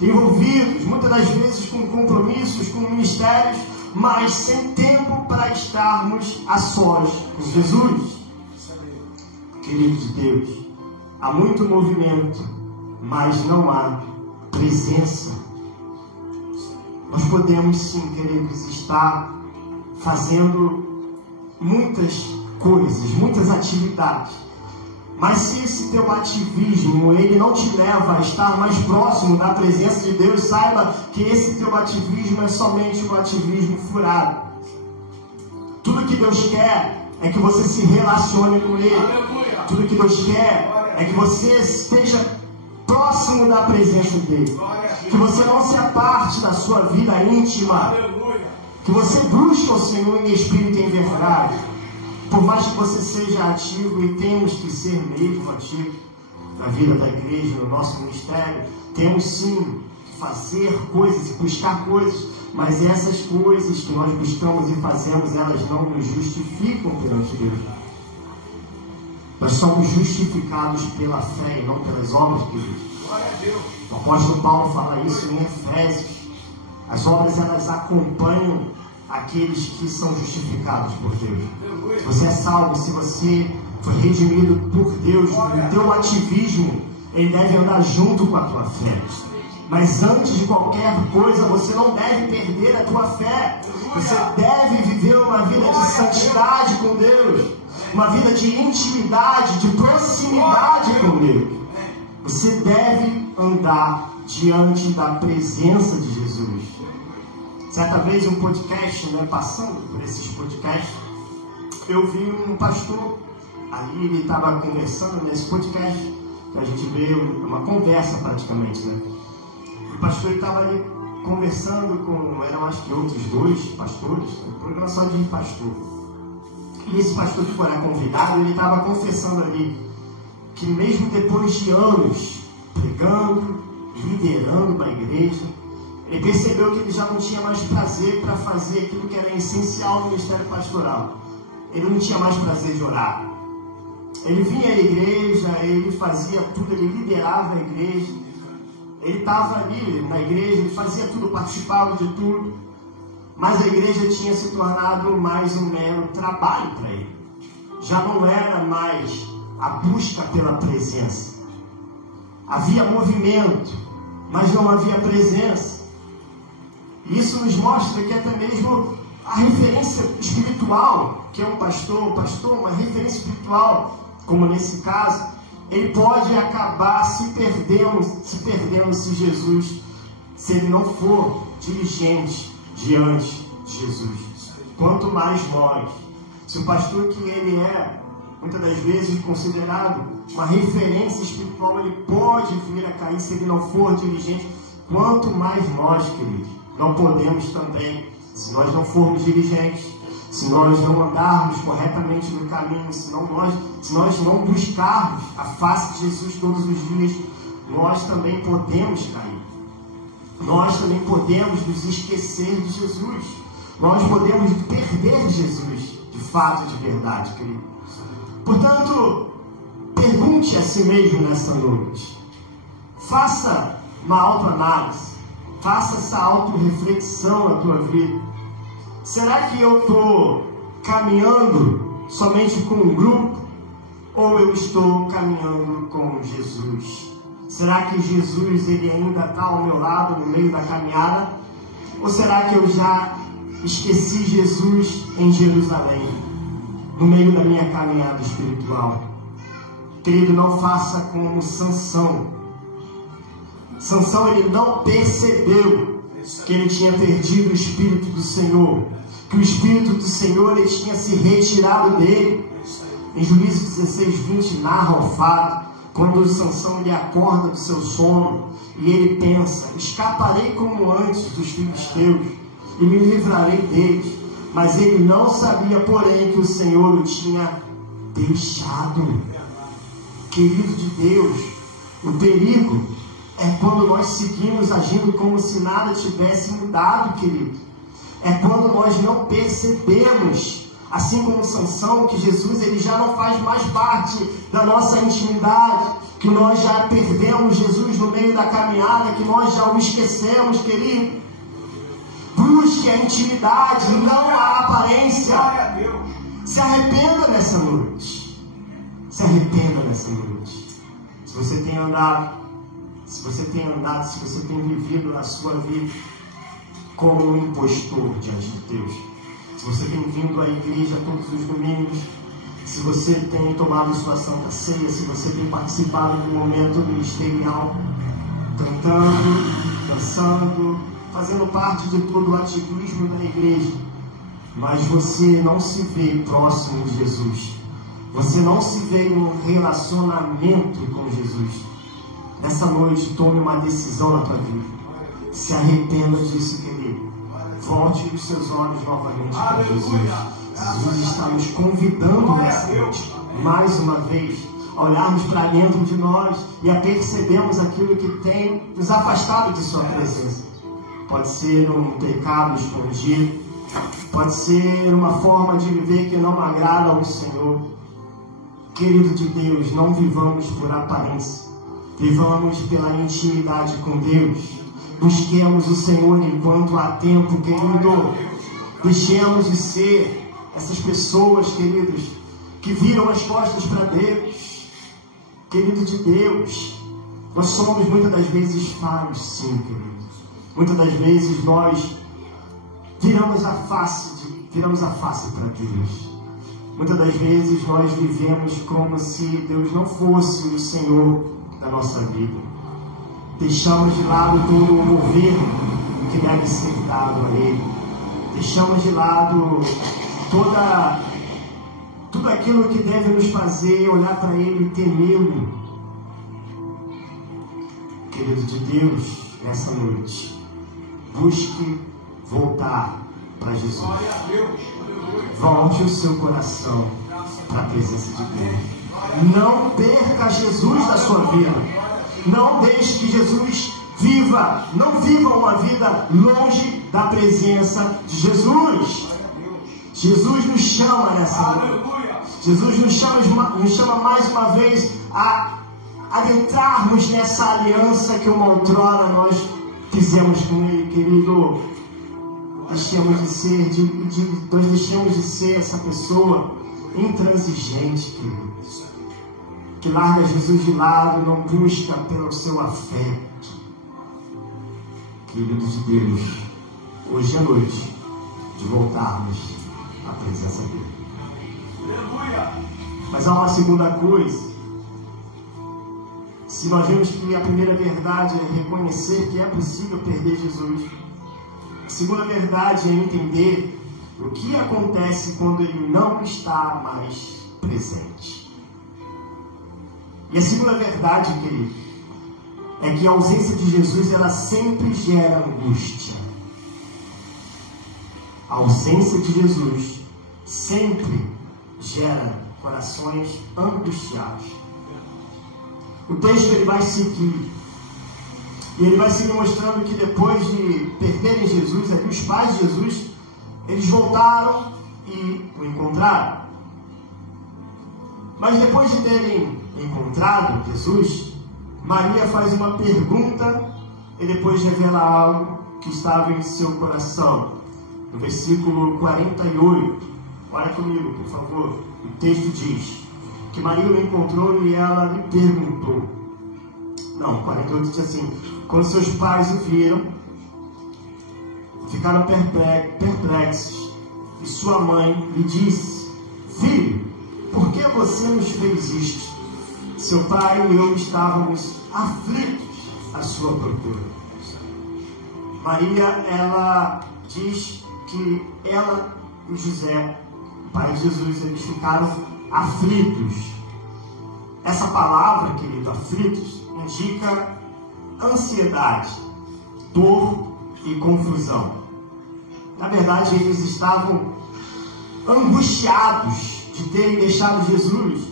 envolvidos muitas das vezes com compromissos, com ministérios, mas sem tempo para estarmos a sós com Jesus. Queridos de Deus, há muito movimento, mas não há presença. Nós podemos sim, queridos, estar fazendo muitas coisas, muitas atividades, mas se esse teu ativismo ele não te leva a estar mais próximo da presença de Deus, saiba que esse teu ativismo é somente um ativismo furado. Tudo que Deus quer é que você se relacione com Ele. Aleluia. Tudo que Deus quer é que você esteja próximo da presença dEle, que você não se aparte da sua vida íntima. Aleluia. Que você busque o Senhor em espírito e em verdade. Por mais que você seja ativo, e temos que ser mesmo ativo na vida da igreja, no nosso ministério, temos sim que fazer coisas e buscar coisas, mas essas coisas que nós buscamos e fazemos, elas não nos justificam perante Deus. Nós somos justificados pela fé e não pelas obras de Deus. O apóstolo Paulo fala isso em Efésios. As obras, elas acompanham aqueles que são justificados por Deus. Se você é salvo, se você foi redimido por Deus, o teu ativismo ele deve andar junto com a tua fé. Mas antes de qualquer coisa, você não deve perder a tua fé. Você deve viver uma vida de santidade com Deus, uma vida de intimidade, de proximidade com Deus. Você deve andar diante da presença de Jesus. Certa vez, um podcast, passando por esses podcasts, eu vi um pastor, ali ele estava conversando nesse podcast, que a gente vê uma conversa praticamente, O pastor estava ali conversando com, eram acho que outros 2 pastores, programação de pastor. E esse pastor que foi convidado, ele estava confessando ali que mesmo depois de anos pregando, liderando a igreja, ele percebeu que ele já não tinha mais prazer para fazer aquilo que era essencial no ministério pastoral. Ele não tinha mais prazer de orar. Ele vinha à igreja, ele fazia tudo, ele liderava a igreja. Ele estava ali na igreja, ele fazia tudo, participava de tudo. Mas a igreja tinha se tornado mais um mero trabalho para ele. Já não era mais a busca pela presença. Havia movimento, mas não havia presença. Isso nos mostra que até mesmo a referência espiritual, que é um pastor, uma referência espiritual, como nesse caso, ele pode acabar se perdendo se Jesus, se ele não for diligente diante de Jesus. Quanto mais nós. Se o pastor que ele é, muitas das vezes considerado uma referência espiritual, ele pode vir a cair se ele não for diligente. Quanto mais nós, queridos. Não podemos também, se nós não formos diligentes, se nós não andarmos corretamente no caminho, se nós não buscarmos a face de Jesus todos os dias, nós também podemos cair. Nós também podemos nos esquecer de Jesus. Nós podemos perder Jesus, de fato, de verdade, querido. Portanto, pergunte a si mesmo nessa noite. Faça uma autoanálise. Faça essa autorreflexão na tua vida. Será que eu estou caminhando somente com um grupo? Ou eu estou caminhando com Jesus? Será que Jesus ele ainda está ao meu lado no meio da caminhada? Ou será que eu já esqueci Jesus em Jerusalém, no meio da minha caminhada espiritual? Querido, não faça como Sansão. Sansão ele não percebeu que ele tinha perdido o Espírito do Senhor, que o Espírito do Senhor ele tinha se retirado dele. Em Juízes 16:20 narra o fato, quando Sansão ele acorda do seu sono e ele pensa: escaparei como antes dos filisteus e me livrarei deles. Mas ele não sabia, porém, que o Senhor o tinha deixado. Querido de Deus, o perigo é quando nós seguimos agindo como se nada tivesse mudado, querido. É quando nós não percebemos, assim como Sansão, que Jesus ele já não faz mais parte da nossa intimidade, que nós já perdemos Jesus no meio da caminhada, que nós já o esquecemos, querido. Busque a intimidade, não a aparência. Se arrependa nessa noite. Se arrependa nessa noite. Se você tem andado, se você tem vivido a sua vida como um impostor diante de Deus, se você tem vindo à igreja todos os domingos, se você tem tomado sua santa ceia, se você tem participado de um momento ministerial, cantando, dançando, fazendo parte de todo o ativismo da igreja, mas você não se vê próximo de Jesus, você não se vê em um relacionamento com Jesus, nessa noite tome uma decisão na tua vida. Se arrependa disso, querido. Volte os seus olhos novamente para Jesus. Jesus está nos convidando nessa noite, mais uma vez, a olharmos para dentro de nós e a percebermos aquilo que tem nos afastado de sua presença. Pode ser um pecado escondido, pode ser uma forma de viver que não agrada ao Senhor. Querido de Deus, não vivamos por aparência. Vivamos pela intimidade com Deus. Busquemos o Senhor enquanto há tempo, querido. Deixemos de ser essas pessoas, queridos, que viram as costas para Deus. Querido de Deus, Nós somos muitas das vezes falhos, sim, queridos. Muitas das vezes nós viramos a face para Deus. Muitas das vezes nós vivemos como se Deus não fosse o Senhor da nossa vida. Deixamos de lado todo o governo que deve ser dado a Ele. Deixamos de lado tudo aquilo que deve nos fazer olhar para Ele e temê-lo. Querido de Deus, nessa noite, busque voltar para Jesus. Volte o seu coração para a presença de Deus. Não perca Jesus da sua vida. Não deixe que Jesus não viva uma vida longe da presença de Jesus. Jesus nos chama nessa noite. Jesus nos chama mais uma vez a adentrarmos nessa aliança que uma outrora nós fizemos com Ele, querido. Nós deixamos de ser essa pessoa intransigente, querido, que larga Jesus de lado, não busca pelo seu afeto. Querido de Deus, hoje é noite de voltarmos à presença dele. Mas há uma segunda coisa. Se nós vemos que a primeira verdade é reconhecer que é possível perder Jesus, a segunda verdade é entender o que acontece quando ele não está mais presente. E a segunda verdade, querido, é que a ausência de Jesus, ela sempre gera angústia. A ausência de Jesus sempre gera corações angustiados. O texto ele vai seguir. E ele vai seguir mostrando que depois de perderem Jesus, os pais de Jesus, eles voltaram e o encontraram. Mas depois de terem encontrado Jesus, Maria faz uma pergunta e depois revela algo que estava em seu coração. No versículo 48, olha comigo, por favor. O texto diz que Maria o encontrou e ela lhe perguntou. Não, 48 diz assim: quando seus pais o viram, ficaram perplexos, e sua mãe lhe disse: filho, por que você nos fez isto? Seu pai e eu estávamos aflitos à sua procura. Maria, ela diz que ela e José, o pai de Jesus, eles ficaram aflitos. Essa palavra, querido, aflitos, indica ansiedade, dor e confusão. Na verdade, eles estavam angustiados de terem deixado Jesus.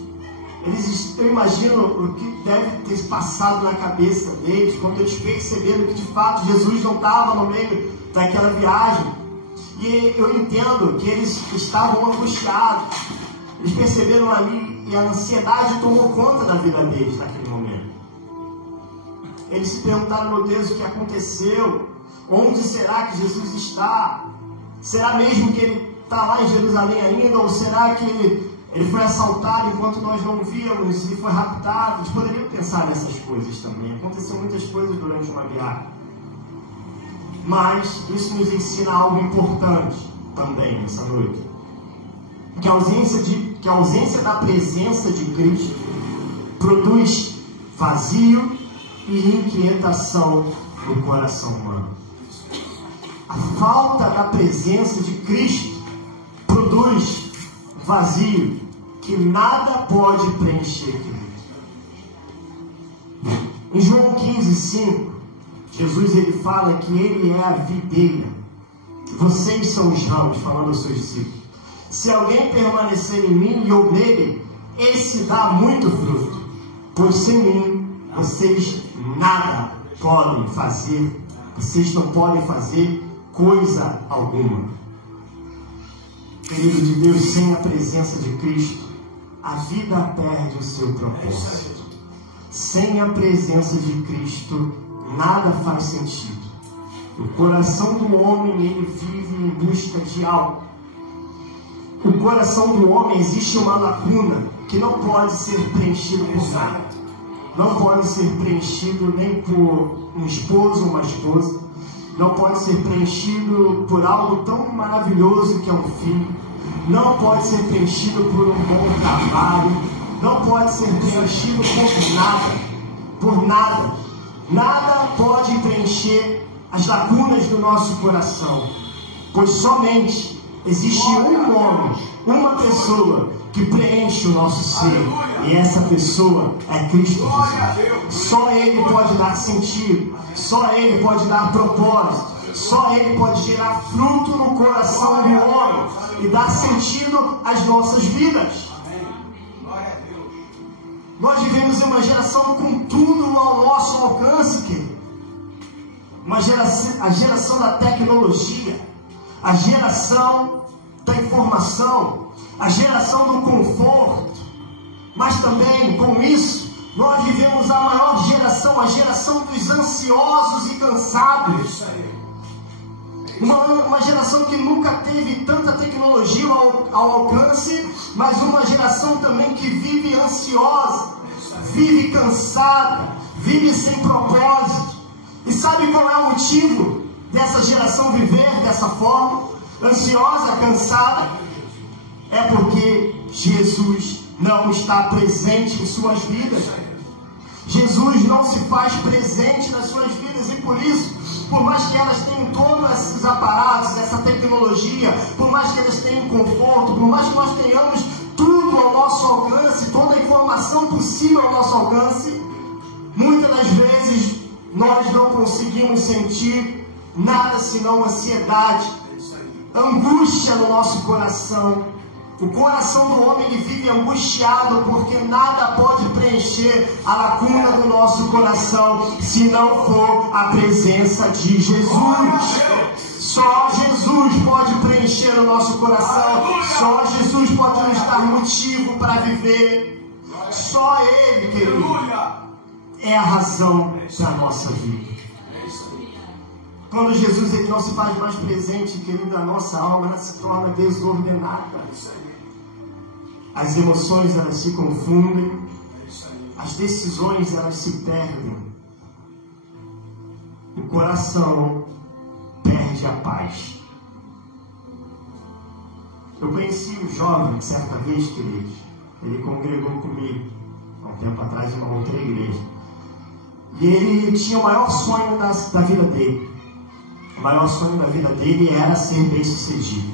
Eu imagino o que deve ter passado na cabeça deles quando eles perceberam que de fato Jesus não estava no meio daquela viagem. E eu entendo que eles estavam angustiados. Eles perceberam ali e a ansiedade tomou conta da vida deles naquele momento. Eles se perguntaram: meu Deus, o que aconteceu? Onde será que Jesus está? Será mesmo que ele está lá em Jerusalém ainda? Ou será que ele foi assaltado enquanto nós não víamos e foi raptado? Eles poderiam pensar nessas coisas também. Aconteceram muitas coisas durante uma viagem. Mas isso nos ensina algo importante também nessa noite. Que a ausência da presença de Cristo produz vazio e inquietação no coração humano. A falta da presença de Cristo produz vazio que nada pode preencher. Em João 15:5, Jesus ele fala que ele é a videira, vocês são os ramos, falando aos seus discípulos. Se alguém permanecer em mim e eu nele, esse dá muito fruto, pois sem mim vocês nada podem fazer, vocês não podem fazer coisa alguma. Querido de Deus, sem a presença de Cristo, a vida perde o seu propósito. Sem a presença de Cristo, nada faz sentido. O coração do homem, ele vive em busca de algo. O coração do homem existe uma lacuna que não pode ser preenchida por nada. não pode ser preenchido nem por um esposo ou uma esposa, não pode ser preenchido por algo tão maravilhoso que é um filho, não pode ser preenchido por um bom trabalho, não pode ser preenchido por nada. Nada pode preencher as lacunas do nosso coração, pois somente existe um homem, uma pessoa que preenche o nosso ser, e essa pessoa é Cristo Jesus. Só Ele pode dar sentido, só Ele pode dar propósito, só Ele pode gerar fruto no coração do homem e dar sentido às nossas vidas. Nós vivemos em uma geração com tudo ao nosso alcance, querido. A geração da tecnologia, a geração da informação, a geração do conforto, mas também com isso nós vivemos a maior geração, a geração dos ansiosos e cansados. Uma geração que nunca teve tanta tecnologia ao alcance, mas uma geração também que vive ansiosa, vive cansada, vive sem propósito. E sabe qual é o motivo dessa geração viver dessa forma? Ansiosa, cansada? É porque Jesus não está presente em suas vidas. Jesus não se faz presente nas suas vidas, e por isso, por mais que elas tenham todos esses aparatos, essa tecnologia, por mais que elas tenham conforto, por mais que nós tenhamos tudo ao nosso alcance, toda a informação possível ao nosso alcance, muitas das vezes nós não conseguimos sentir nada senão ansiedade, angústia no nosso coração. O coração do homem, ele vive angustiado porque nada pode preencher a lacuna do nosso coração se não for a presença de Jesus. Só Jesus pode preencher o nosso coração. Só Jesus pode nos dar motivo para viver. Só Ele, querido, é a razão da nossa vida. Quando Jesus ele não se faz mais presente, querido, a nossa alma ela se torna desordenada. As emoções elas se confundem, as decisões elas se perdem, o coração perde a paz. Eu conheci um jovem certa vez, queridos, ele congregou comigo há um tempo atrás em uma outra igreja, e ele tinha o maior sonho da vida dele. O maior sonho da vida dele era ser bem sucedido,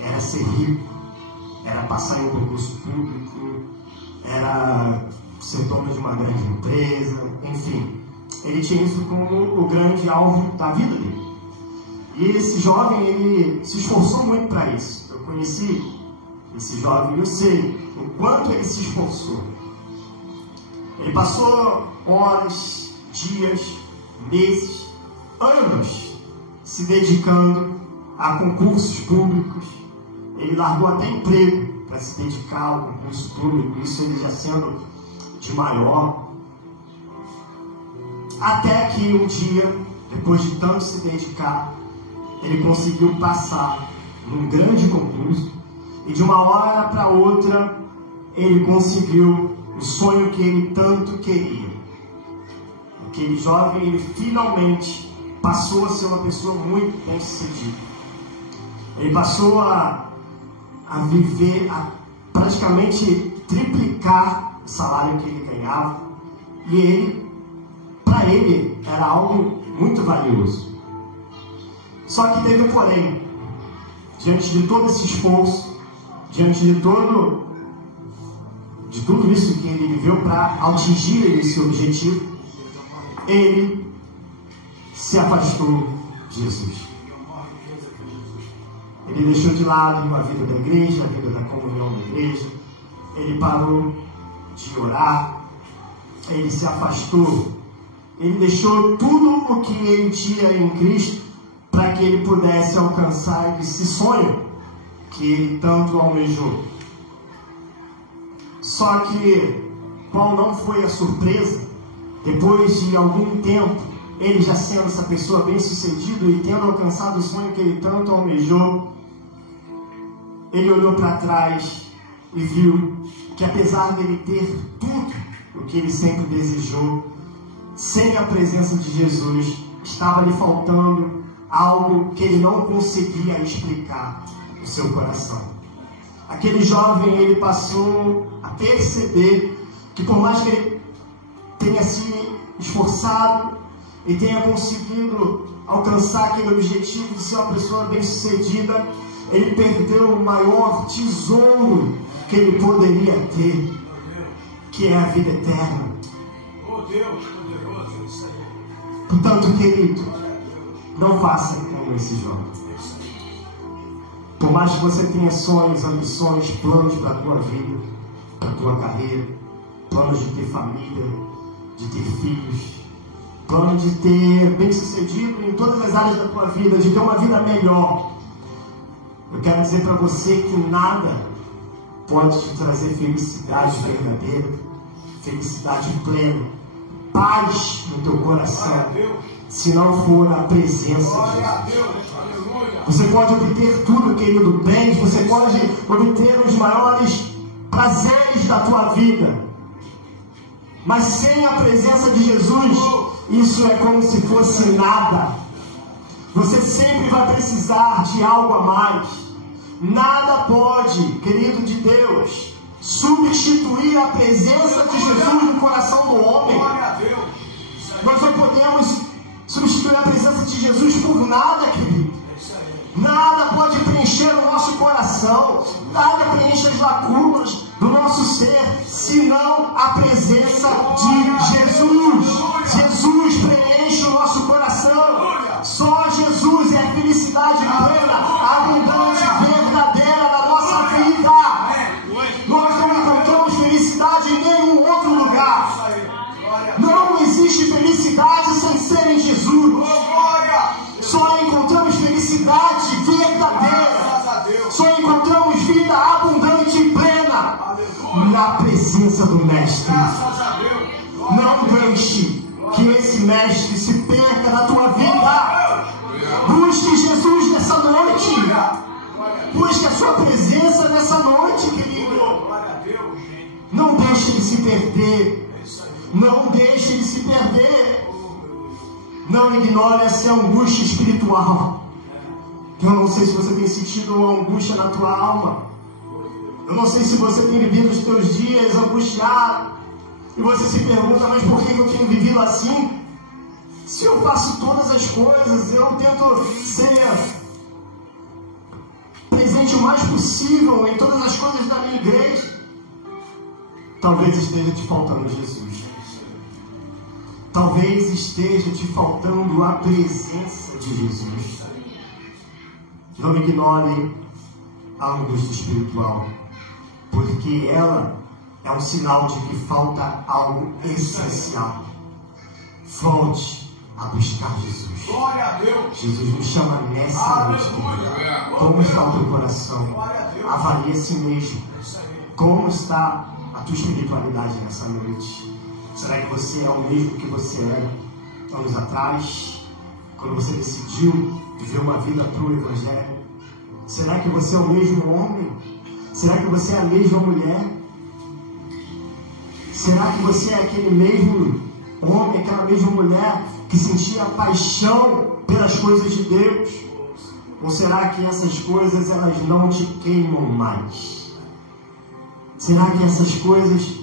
era ser rico, era passar em um concurso público, era ser dono de uma grande empresa, enfim. Ele tinha isso como o grande alvo da vida dele. E esse jovem, ele se esforçou muito para isso. Eu conheci esse jovem e eu sei o quanto ele se esforçou. Ele passou horas, dias, meses, anos se dedicando a concursos públicos. Ele largou até emprego para se dedicar ao concurso público, isso ele já sendo de maior. Até que um dia, depois de tanto se dedicar, ele conseguiu passar num grande concurso e de uma hora para outra ele conseguiu o sonho que ele tanto queria. Aquele jovem, ele finalmente passou a ser uma pessoa muito bem sucedida. Ele passou a viver, a praticamente triplicar o salário que ele ganhava, e para ele era algo muito valioso. Só que teve um porém. Diante de todo esse esforço, diante de tudo isso que ele viveu para atingir esse objetivo, ele se afastou de Jesus. Ele deixou de lado a vida da igreja, a vida da comunhão da igreja. Ele parou de orar. Ele se afastou. Ele deixou tudo o que ele tinha em Cristo para que ele pudesse alcançar esse sonho que ele tanto almejou. Só que qual não foi a surpresa? Depois de algum tempo, ele já sendo essa pessoa bem sucedido e tendo alcançado o sonho que ele tanto almejou, ele olhou para trás e viu que apesar dele ter tudo, o que ele sempre desejou. Sem a presença de Jesus, estava lhe faltando algo que ele não conseguia explicar no seu coração. Aquele jovem, ele passou a perceber que por mais que ele tenha se esforçado e tenha conseguido alcançar aquele objetivo de ser uma pessoa bem-sucedida, ele perdeu o maior tesouro que ele poderia ter, que é a vida eterna. Oh Deus, poderoso, isso aí. Portanto, querido, não faça como esse jovem. Por mais que você tenha sonhos, ambições, planos para a tua vida, para a tua carreira, planos de ter família, de ter filhos, planos de ter bem-sucedido em todas as áreas da tua vida, de ter uma vida melhor, eu quero dizer para você que nada pode te trazer felicidade verdadeira, felicidade plena, paz no teu coração, se não for a presença de Deus. Você pode obter tudo, querido, bens, você pode obter os maiores prazeres da tua vida, mas sem a presença de Jesus, isso é como se fosse nada. Você sempre vai precisar de algo a mais. Nada pode, querido de Deus, substituir a presença de Jesus no coração do homem. Nós não podemos substituir a presença de Jesus por nada, querido. Nada pode preencher o nosso coração, nada preenche as lacunas do nosso ser, senão a presença de Jesus. Jesus preenche o nosso coração. Só Jesus é a felicidade plena, a abundância verdadeira da nossa vida. Nós não encontramos felicidade em nenhum outro lugar. Não existe felicidade sem ser em Jesus. Só encontramos felicidade verdadeira. Só encontramos vida abundante e plena na presença do Mestre. Não deixe que esse Mestre se perca na tua vida. Busque Jesus nessa noite. Busque a sua presença nessa noite, querido. Não deixe ele se perder. Não deixe ele se perder. Não ignore essa angústia espiritual. Eu não sei se você tem sentido uma angústia na tua alma. Eu não sei se você tem vivido os teus dias angustiado. E você se pergunta, mas por que eu tenho vivido assim? Se eu faço todas as coisas, eu tento ser presente o mais possível em todas as coisas da minha igreja. Talvez esteja te faltando Jesus. Talvez esteja te faltando a presença de Jesus. Não ignore a angústia espiritual, porque ela é um sinal de que falta algo essencial. Volte a buscar Jesus. Glória a Deus. Jesus nos chama nessa noite. Como está o teu coração? Avalie a si mesmo. Como está a tua espiritualidade nessa noite? Será que você é o mesmo que você era anos atrás, quando você decidiu viver uma vida para o Evangelho? Será que você é o mesmo homem? Será que você é a mesma mulher? Será que você é aquele mesmo homem, aquela mesma mulher que sentia paixão pelas coisas de Deus? Ou será que essas coisas elas não te queimam mais? Será que essas coisas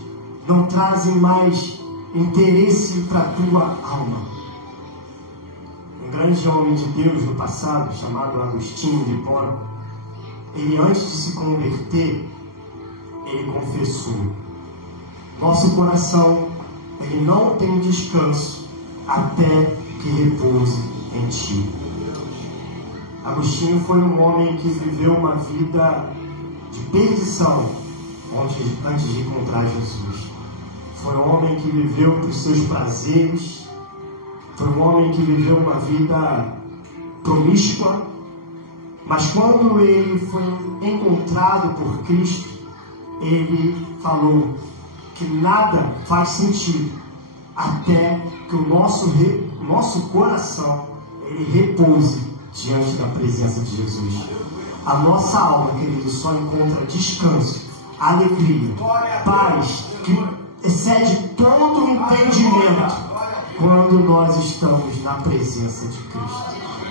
não trazem mais interesse para a tua alma? Um grande homem de Deus no passado, chamado Agostinho de Hipona, ele antes de se converter, ele confessou: nosso coração, ele não tem descanso até que repouse em ti. Agostinho foi um homem que viveu uma vida de perdição antes de encontrar Jesus. Foi um homem que viveu para os seus prazeres. Foi um homem que viveu uma vida promíscua. Mas quando ele foi encontrado por Cristo, ele falou que nada faz sentido até que o nosso coração ele repouse diante da presença de Jesus. A nossa alma, querido, só encontra descanso, alegria, paz, que excede toda nós estamos na presença de Cristo.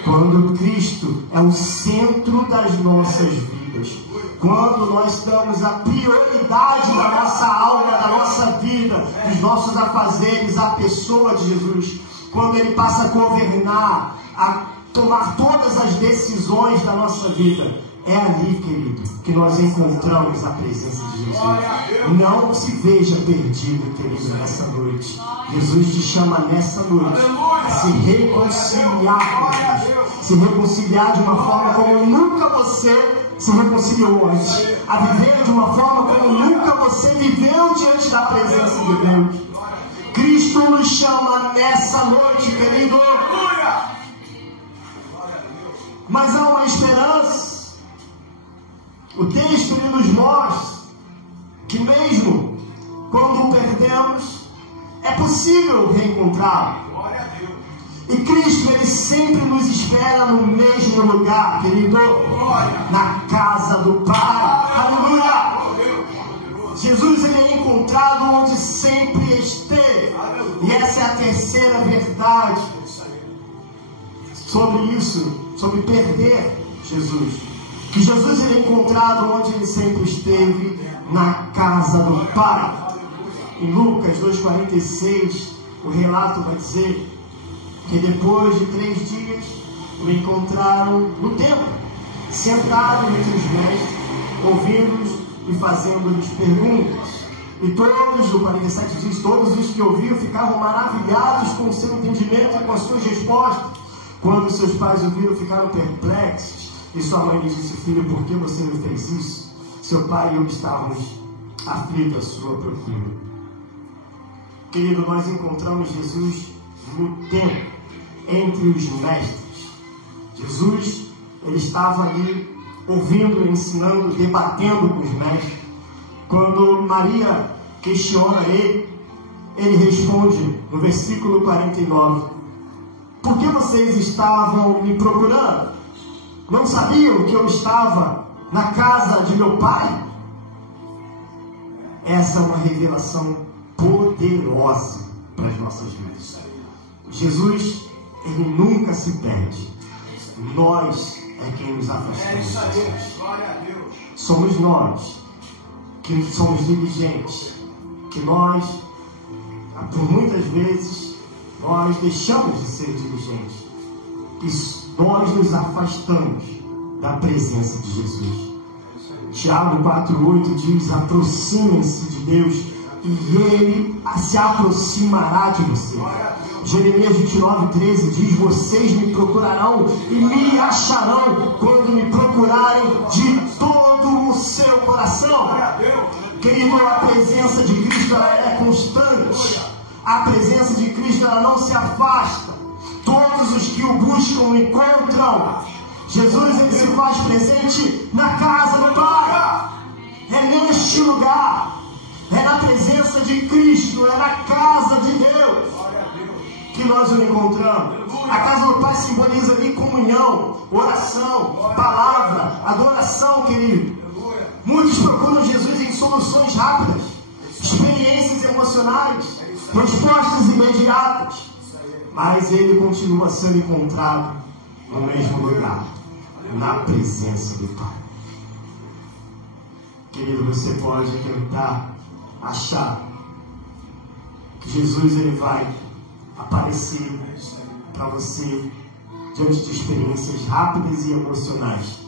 Quando Cristo é o centro das nossas vidas. Quando nós damos a prioridade da nossa alma, da nossa vida, dos nossos afazeres à pessoa de Jesus. Quando Ele passa a governar, a tomar todas as decisões da nossa vida. É ali, querido, que nós encontramos a presença de Jesus. Não se veja perdido, querido, nessa noite. Jesus te chama nessa noite a se reconciliar com Deus. Se reconciliar de uma forma como nunca você se reconciliou antes. A viver de uma forma como nunca você viveu diante da presença de Deus. Cristo nos chama nessa noite, querido. Mas há uma esperança. O texto ele nos mostra que mesmo quando o perdemos, é possível reencontrá-lo. E Cristo ele sempre nos espera no mesmo lugar, querido, na casa do Pai. Aleluia! Jesus ele é encontrado onde sempre esteve. E essa é a terceira verdade sobre isso, sobre perder Jesus. Que Jesus ele é encontrado onde ele sempre esteve, na casa do Pai. Em Lucas 2,46, o relato vai dizer que depois de 3 dias o encontraram no templo, sentado entre os mestres, ouvindo-os e fazendo-lhes perguntas. E todos, o 47 diz, todos os que ouviram ficavam maravilhados com o seu entendimento e com as suas respostas. Quando seus pais ouviram, ficaram perplexos. E sua mãe lhe disse, filho, por que você não fez isso? Seu pai e eu estávamos aflitos à sua procura. Querido, nós encontramos Jesus no templo, entre os mestres. Jesus, ele estava ali, ouvindo, ensinando, debatendo com os mestres. Quando Maria questiona ele responde no versículo 49, por que vocês estavam me procurando? Não sabiam que eu estava na casa de meu pai? Essa é uma revelação poderosa para as nossas vidas. Jesus, ele nunca se perde. Nós é quem nos afastamos. Somos nós que somos diligentes. Que nós, por muitas vezes, nós deixamos de ser diligentes. Que nós nos afastamos da presença de Jesus. Tiago 4,8 diz, aproximem-se de Deus e Ele se aproximará de você. Jeremias 29,13 diz, vocês me procurarão e me acharão quando me procurarem de todo o seu coração. Querido, a presença de Cristo ela é constante. A presença de Cristo ela não se afasta. Todos os que o buscam o encontram. Jesus ele se faz presente na casa do Pai. É neste lugar. É na presença de Cristo. É na casa de Deus que nós o encontramos. A casa do Pai simboliza ali comunhão, oração, palavra, adoração, querido. Muitos procuram Jesus em soluções rápidas, experiências emocionais, respostas imediatas. Mas ele continua sendo encontrado no mesmo lugar, na presença do Pai. Querido, você pode tentar achar que Jesus ele vai aparecer para você diante de experiências rápidas e emocionais.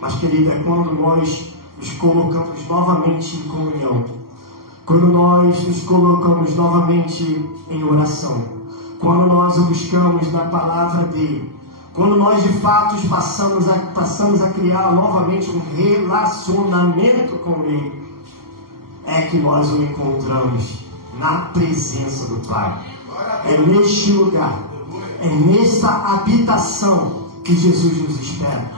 Mas, querido, é quando nós nos colocamos novamente em comunhão, quando nós nos colocamos novamente em oração, quando nós o buscamos na palavra dele, quando nós de fato passamos a criar novamente um relacionamento com ele, é que nós o encontramos na presença do Pai. É neste lugar, é nessa habitação que Jesus nos espera,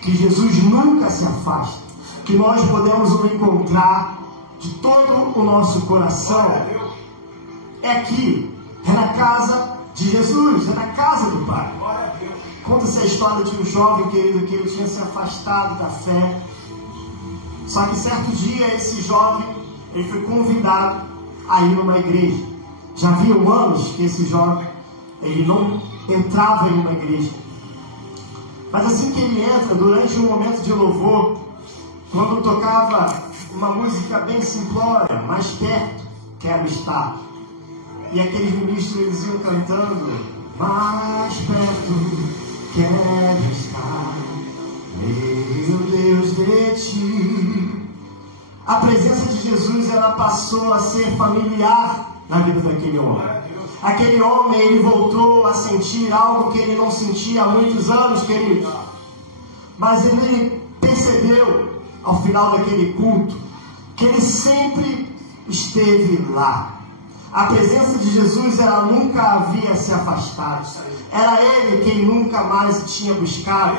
que Jesus nunca se afasta, que nós podemos o encontrar de todo o nosso coração. É aqui, é na casa de Jesus, é na casa do Pai. Conta-se a história de um jovem querido que ele tinha se afastado da fé. Só que certo dia esse jovem ele foi convidado a ir numa igreja. Já haviam anos que esse jovem ele não entrava em uma igreja. Mas assim que ele entra, durante um momento de louvor, quando tocava uma música bem simplória, mais perto, quero estar. E aqueles ministros, eles iam cantando, mais perto, quero estar, meu Deus, de ti. A presença de Jesus, ela passou a ser familiar na vida daquele homem. Aquele homem, ele voltou a sentir algo que ele não sentia há muitos anos, querido. Mas ele percebeu, ao final daquele culto, que ele sempre esteve lá. A presença de Jesus, ela nunca havia se afastado. Era ele quem nunca mais tinha buscado.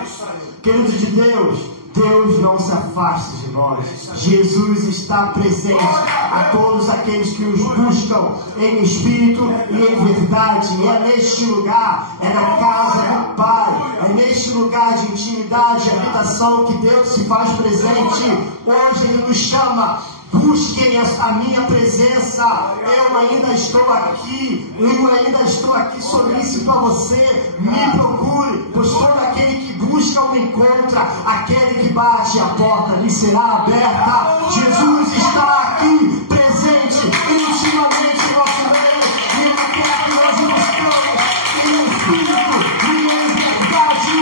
Querido de Deus, Deus não se afasta de nós. Jesus está presente a todos aqueles que os buscam em espírito e em verdade. E é neste lugar, é na casa do Pai, é neste lugar de intimidade e habitação que Deus se faz presente. Hoje Ele nos chama: busquem a minha presença. Eu ainda estou aqui. Eu ainda estou aqui solícito a você. Me procure, pois todo aquele que busca me encontra. Aquele que bate, a porta lhe será aberta. Jesus está aqui, presente, intimamente em nosso meio. E Ele quer que nós buscamos em espírito e em verdade.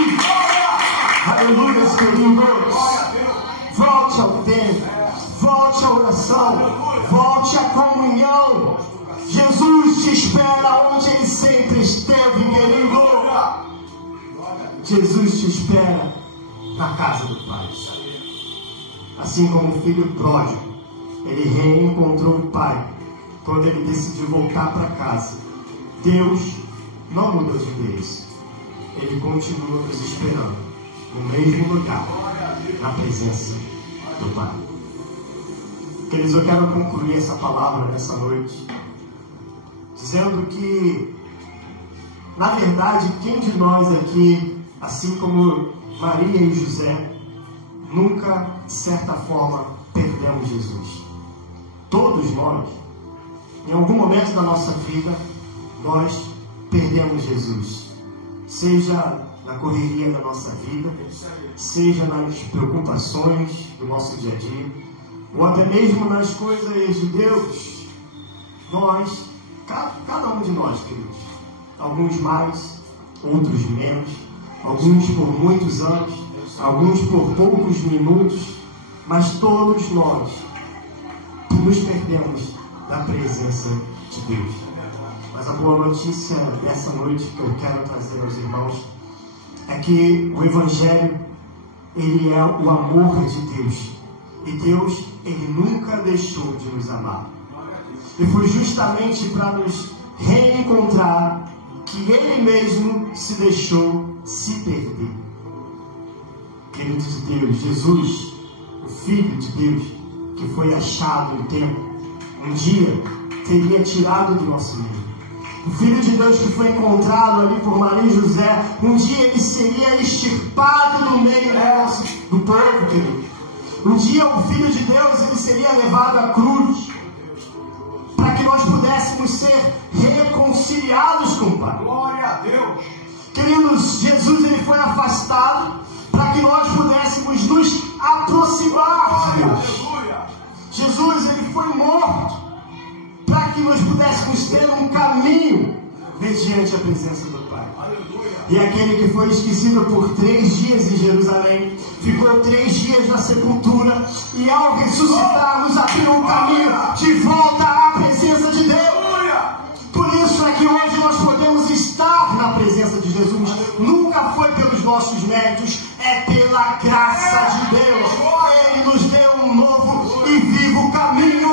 Aleluia, queridos. Volte ao templo. Volte à oração, volte à comunhão. Jesus te espera onde Ele sempre esteve, querido. Jesus te espera na casa do Pai. Assim como o filho pródigo, ele reencontrou o Pai quando ele decidiu voltar para casa. Deus não mudou de vez. Ele continua nos esperando no mesmo lugar, na presença do Pai. Queridos, eu quero concluir essa palavra nessa noite dizendo que, na verdade, quem de nós aqui, assim como Maria e José, nunca, de certa forma, perdemos Jesus? Todos nós, em algum momento da nossa vida, nós perdemos Jesus. Seja na correria da nossa vida, seja nas preocupações do nosso dia a dia, ou até mesmo nas coisas de Deus. Nós, cada um de nós, queridos, alguns mais, outros menos, alguns por muitos anos, alguns por poucos minutos, mas todos nós nos perdemos da presença de Deus. Mas a boa notícia dessa noite que eu quero trazer aos irmãos é que o Evangelho, ele é o amor de Deus. E Deus, Ele nunca deixou de nos amar. E foi justamente para nos reencontrar que Ele mesmo se deixou se perder. Querido de Deus, Jesus, o Filho de Deus, que foi achado no templo, um dia teria tirado do nosso meio. O Filho de Deus que foi encontrado ali por Maria e José, um dia ele seria extirpado no meio do povo, querido. Um dia o Filho de Deus, ele seria levado à cruz para que nós pudéssemos ser reconciliados com o Pai. Glória a Deus. Queridos, Jesus, ele foi afastado para que nós pudéssemos nos aproximar de Deus. Jesus, ele foi morto para que nós pudéssemos ter um caminho mediante a presença do Pai. E aquele que foi esquecido por 3 dias em Jerusalém, ficou 3 dias na sepultura, e ao ressuscitar nos abriu um caminho de volta à presença de Deus. Por isso é que hoje nós podemos estar na presença de Jesus. Nunca foi pelos nossos méritos, é pela graça de Deus. Ele nos deu um novo e vivo caminho.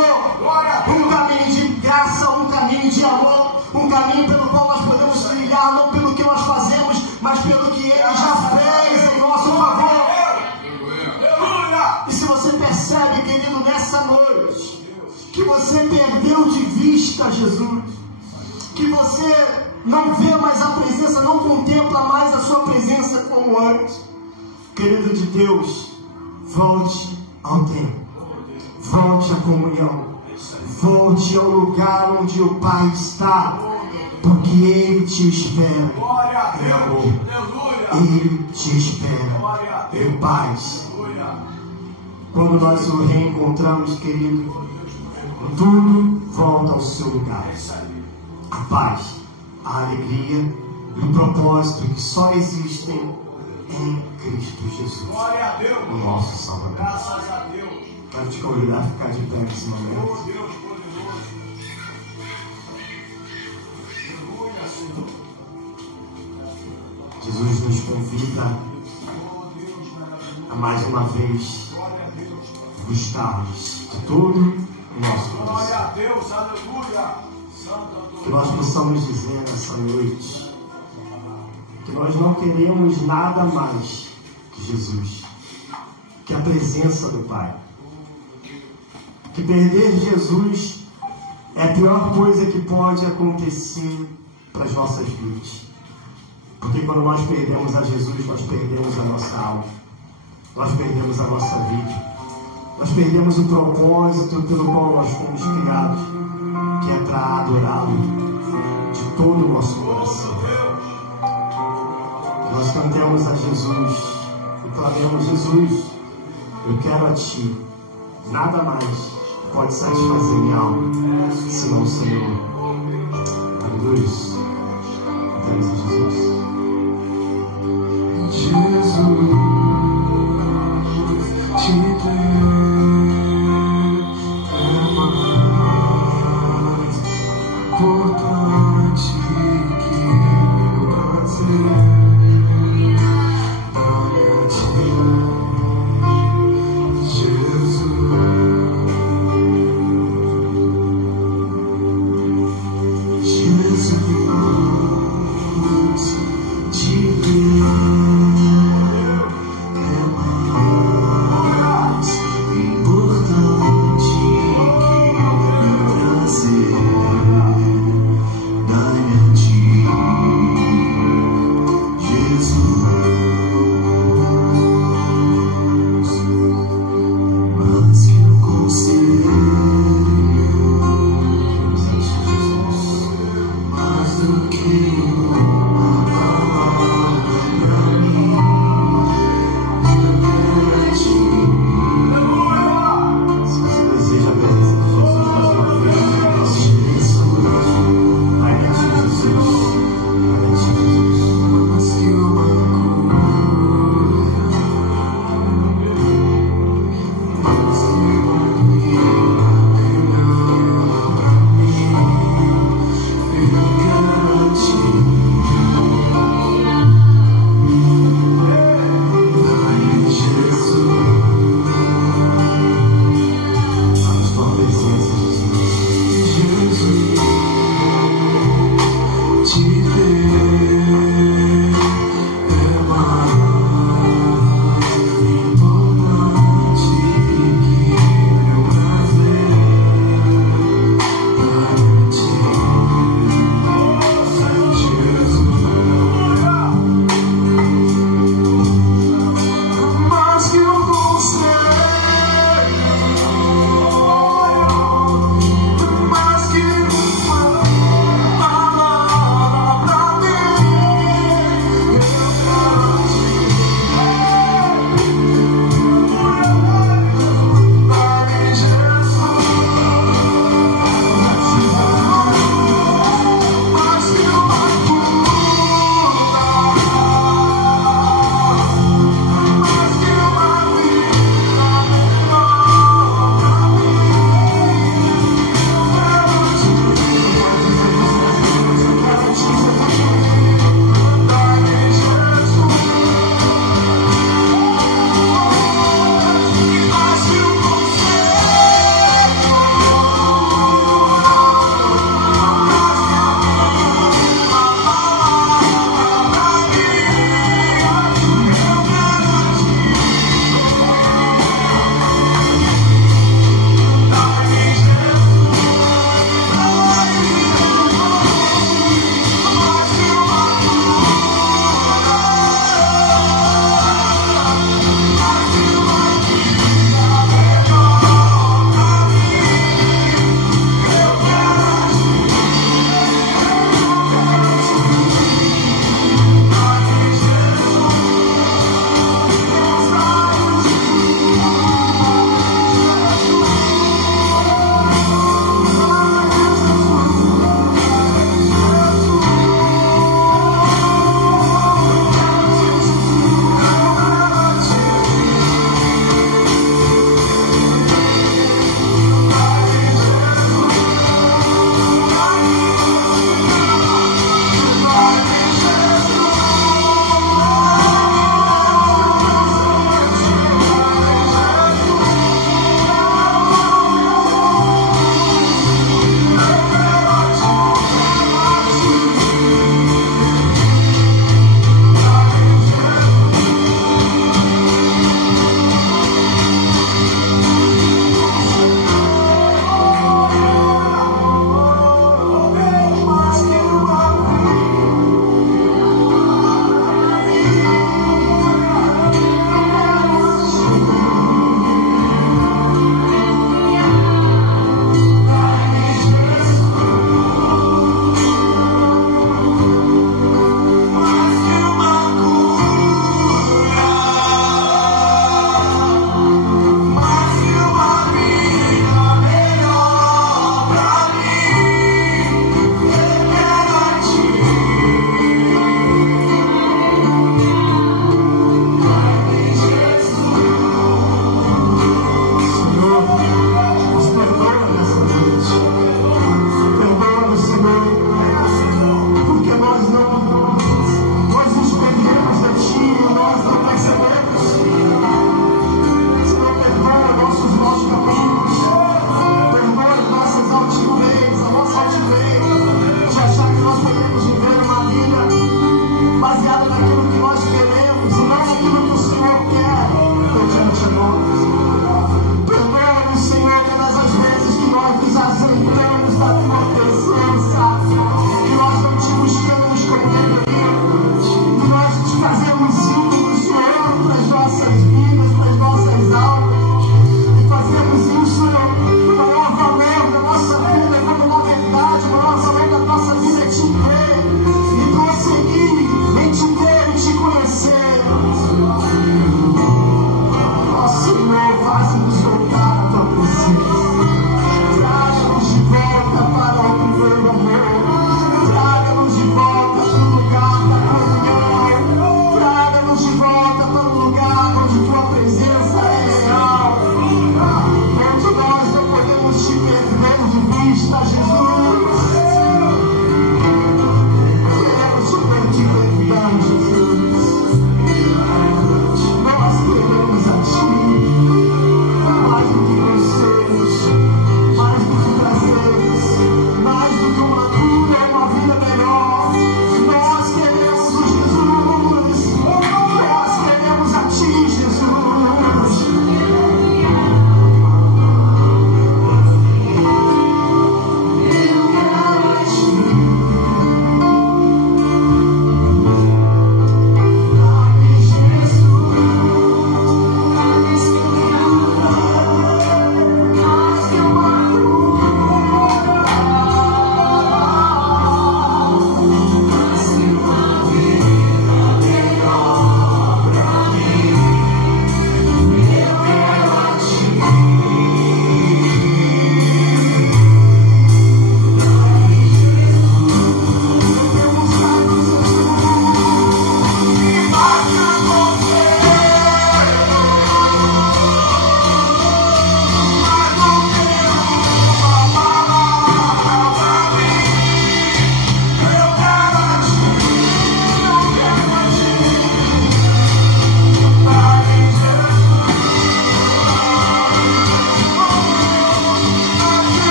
Um caminho de graça, um caminho de amor, um caminho pelo qual nós podemos trilhar, não pelo que nós fazemos, mas pelo que Ele já fez em nosso favor. E se você percebe, querido, nessa noite, que você perdeu de vista Jesus, que você não vê mais a presença, não contempla mais a sua presença como antes, querido de Deus, volte ao templo, volte à comunhão, volte ao lugar onde o Pai está. porque Ele te espera em amor. Ele te espera em paz. Quando nós o reencontramos, querido, tudo volta ao seu lugar. A paz, a alegria e o propósito que só existem em Cristo Jesus, o nosso Salvador. Graças a Deus. Quero te convidar a ficar de pé nesse momento. Deus poderoso. Aleluia, Senhor. Jesus nos convida a mais uma vez buscarmos de todo o nosso Glória coração. a Deus, aleluia. Que nós possamos dizer nessa noite que nós não queremos nada mais que Jesus, que a presença do Pai. Que perder Jesus é a pior coisa que pode acontecer para as nossas vidas. Porque quando nós perdemos a Jesus, nós perdemos a nossa alma. Nós perdemos a nossa vida. Nós perdemos o propósito pelo qual nós fomos criados, que é para adorá-lo de todo o nosso coração. Nós cantemos a Jesus e clamemos: Jesus, eu quero a Ti. Nada mais pode satisfazer minha alma, senão o Senhor. Aleluia. Cantemos a Jesus. Jesus, te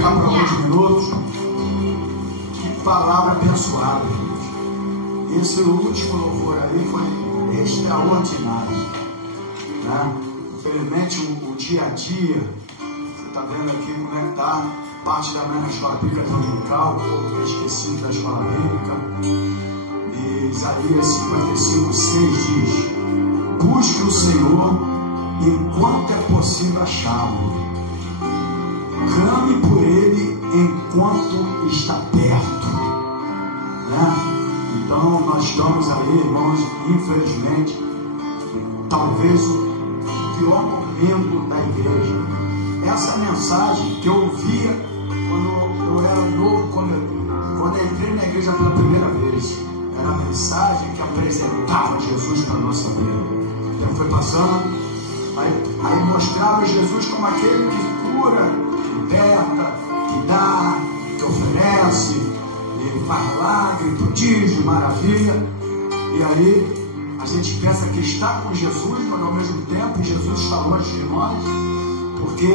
ficar por alguns minutos. Que palavra abençoada, gente. Esse último louvor aí foi extraordinário, né? Infelizmente o dia a dia, você está vendo aqui como é que está, parte da manhã na escola bíblica dominical, eu esqueci da escola bíblica. E Isaías 55:6 diz: busque o Senhor enquanto é possível achá-lo, clame por ele enquanto está perto, né? Então nós estamos aí, irmãos, infelizmente, talvez o pior momento da igreja. Essa mensagem que eu ouvia quando eu era novo, quando eu entrei na igreja pela primeira vez, era a mensagem que apresentava Jesus para a nossa vida. Então foi passando, aí mostrava Jesus como aquele que cura, que liberta, que dá, que oferece, ele faz milagre, prodígio, maravilha. E aí a gente pensa que está com Jesus, mas ao mesmo tempo Jesus está longe de nós, porque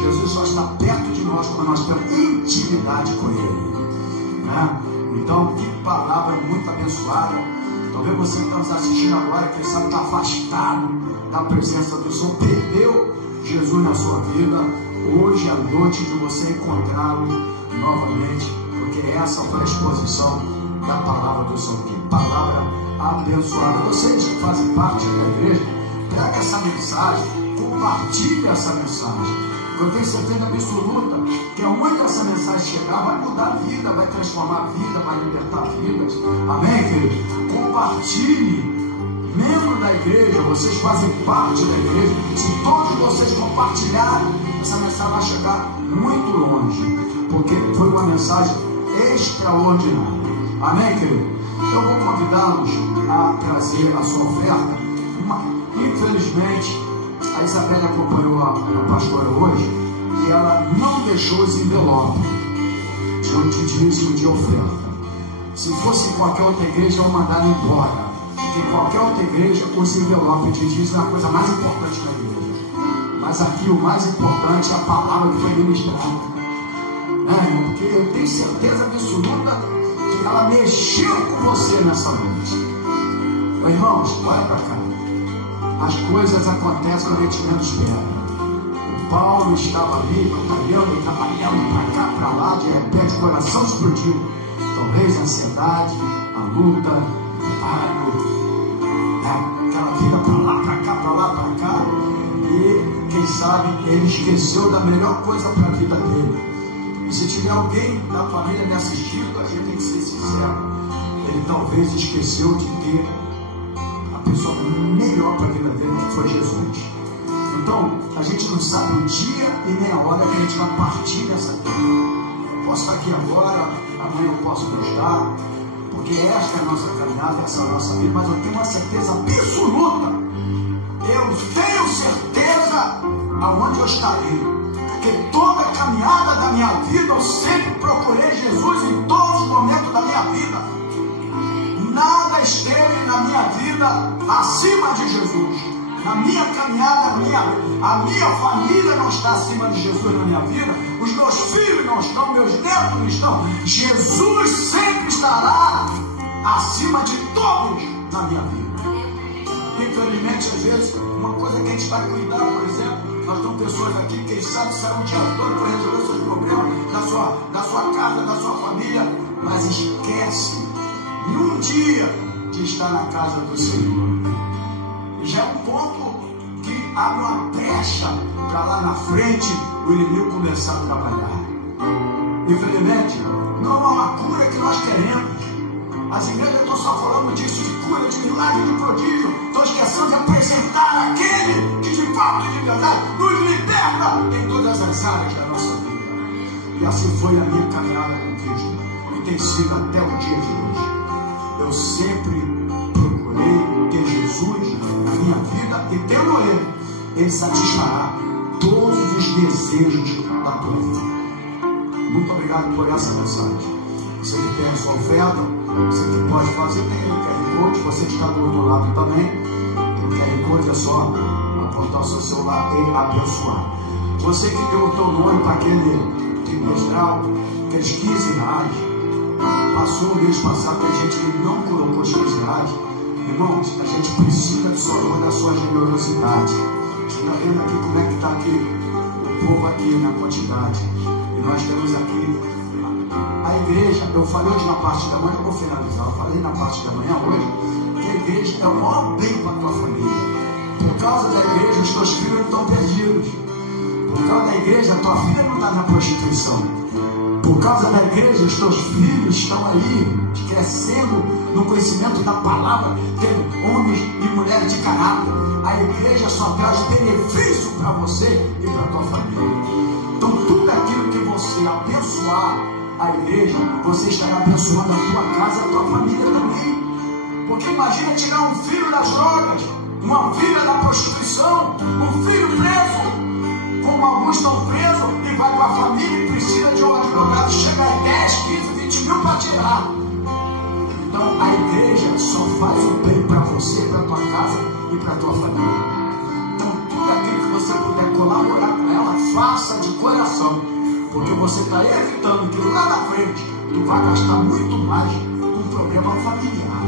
Jesus só está perto de nós quando nós temos intimidade com Ele, né? Então, que palavra muito abençoada. Talvez você que está nos assistindo agora, quem sabe está afastado da presença do Senhor, perdeu Jesus na sua vida. Hoje é a noite de você encontrá-lo novamente, porque essa foi a exposição da palavra do Senhor. Que palavra abençoada. Vocês que fazem parte da igreja, pega essa mensagem, compartilhe essa mensagem. Eu tenho certeza absoluta que aonde essa mensagem chegar, vai mudar a vida, vai transformar a vida, vai libertar vidas. Amém, querido? Compartilhe. Membro da igreja, vocês fazem parte da igreja. Se todos vocês compartilharem, essa mensagem vai chegar muito longe, porque foi uma mensagem extraordinária. Amém, querido? Eu vou convidá-los a trazer a sua oferta. Infelizmente, a Isabela acompanhou a pastora hoje e ela não deixou os envelopes de dízimo de oferta. Se fosse em qualquer outra igreja, eu mandava embora. Porque em qualquer outra igreja, os envelopes de dízimo é a coisa mais importante da igreja. Mas aqui o mais importante é a palavra que foi ministrada. Porque eu tenho certeza absoluta que ela mexeu com você nessa noite. Irmãos, olha para cá. As coisas acontecem quando a gente menos espera. O Paulo estava ali, trabalhando para cá, para lá, de repente o coração explodiu. Talvez a ansiedade, a luta, o trabalho, aquela vida para lá, para cá. E quem sabe ele esqueceu da melhor coisa para a vida dele. E se tiver alguém da família me assistindo, a gente tem que ser sincero. Ele talvez esqueceu de ter a pessoa melhor para a vida dele, que foi Jesus. Então, a gente não sabe o dia e nem a hora que a gente vai partir dessa terra. Eu posso estar aqui agora, amanhã eu posso não estar, porque esta é a nossa caminhada, essa é a nossa vida, mas eu tenho uma certeza absoluta. Eu tenho certeza aonde eu estarei. Porque toda a caminhada da minha vida eu sempre procurei Jesus em todos os momentos da minha vida. Nada esteve na minha vida acima de Jesus. Na minha caminhada, a minha família não está acima de Jesus na minha vida. Os meus filhos não estão, meus netos não estão. Jesus sempre estará acima de todos na minha vida. Infelizmente, às vezes, uma coisa que a gente vai cuidar, por exemplo, nós temos pessoas aqui, quem sabe, saem um dia todo para resolver seus problemas da sua casa, da sua família, mas esquece num dia de estar na casa do Senhor. Já é um ponto que abre uma brecha para lá na frente o inimigo começar a trabalhar. Infelizmente, não é uma cura que nós queremos. As igrejas estão só falando disso, de cura, de milagre, de prodígio. Estão esquecendo de apresentar aquele que de fato e de verdade nos liberta em todas as áreas da nossa vida. E assim foi a minha caminhada com Cristo. E tem sido até o dia de hoje. Eu sempre procurei ter Jesus na minha vida e tendo Ele satisfará todos os desejos da tua vida. Muito obrigado por essa mensagem. Você que tem a sua oferta, você que pode fazer, tem o QR Code, você que está do outro lado também. Tem o QR Code, é só apontar o seu celular e abençoar. Você que deu o teu nome para aquele trimestral, aqueles 15 reais. Passou o mês passado que a gente não colocou os 15 reais. Irmãos, a gente precisa do Senhor, da sua generosidade. Você está vendo aqui como é que está aqui o povo aqui na quantidade. E nós temos aqui a igreja. Eu falei hoje na parte da manhã, eu vou finalizar. Eu falei na parte da manhã hoje que a igreja é o maior bem para a tua família. Por causa da igreja, os teus filhos não estão perdidos. Por causa da igreja, a tua filha não está na prostituição. Por causa da igreja, os teus filhos estão aí crescendo no conhecimento da palavra, tendo homens e mulheres de caráter. A igreja só traz benefício para você e para a tua família. Então, tudo aquilo que você abençoar a igreja, você estará abençoando a tua casa e a tua família também. Porque imagina tirar um filho das drogas, uma filha da prostituição, um filho preso, como alguns estão presos e vai com a família e precisa de um advogado, chega a 10, 15, 20 mil para tirar. Então a igreja só faz o bem para você, para a tua casa e para a tua família. Então tudo aquilo que você puder colaborar com ela, faça de coração, porque você está evitando que lá na frente tu vai gastar muito mais com problema familiar.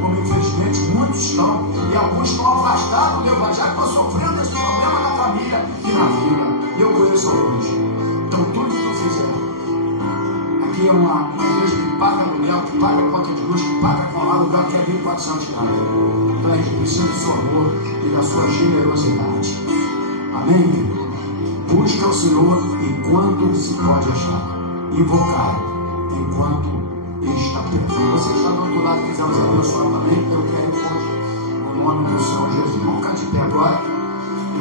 Como infelizmente muitos estão, e alguns estão afastados do evangelho, estão sofrendo esse problema na família e na vida. Eu conheço alguns. Então tudo que tu fizer, aqui é uma igreja que paga aluguel, que paga conta de luz, que paga com aluguel, que é 1.400 reais. Então a gente precisa do seu amor e da sua generosidade. Amém? Busque o Senhor enquanto se pode achar. Invocar enquanto Ele está perto. Você está do outro lado, quiser nos abençoar também, eu quero hoje, no nome do Senhor Jesus. Vamos ficar de pé agora.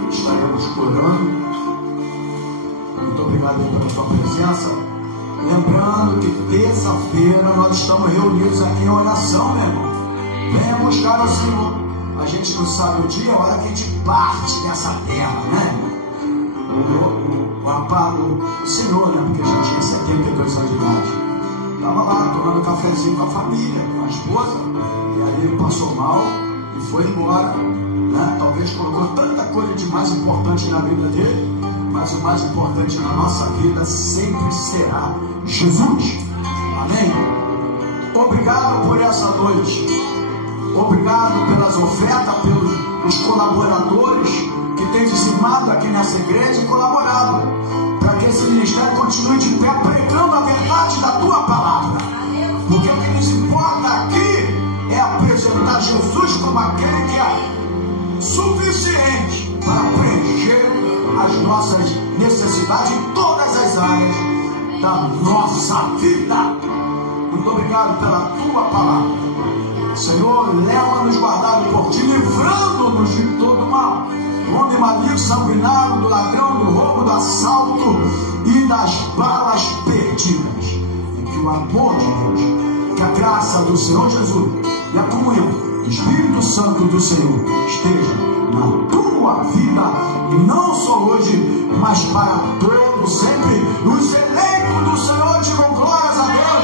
Estaremos orando. Muito obrigado pela sua presença. Lembrando que terça-feira nós estamos reunidos aqui em oração, meu irmão. Venha buscar o Senhor. A gente não sabe o dia, a hora que a gente parte dessa terra, né? O Senhor, né? Porque já tinha 72 anos de idade. Estava lá tomando um cafezinho com a família, com a esposa. E aí ele passou mal e foi embora, né? Talvez colocou tanta coisa de mais importante na vida dele, mas o mais importante na nossa vida sempre será Jesus. Amém? Obrigado por essa noite. Obrigado pelas ofertas, pelos colaboradores que têm dizimado aqui nessa igreja e colaborado para que esse ministério continue de pé pregando a verdade da tua palavra. Porque o que nos importa aqui é apresentar Jesus como aquele que é suficiente para preencher as nossas necessidades em todas as áreas da nossa vida. Muito obrigado pela tua palavra. Senhor, leva-nos guardado por ti, livrando-nos de todo mal. Do homem maligno, sanguinário, do ladrão, do roubo, do assalto e das balas perdidas. E que o amor de Deus, que a graça do Senhor Jesus e a comunhão do Espírito Santo do Senhor esteja na tua vida, não só hoje, mas para todos sempre. Os eleitos do Senhor digam glórias a Deus.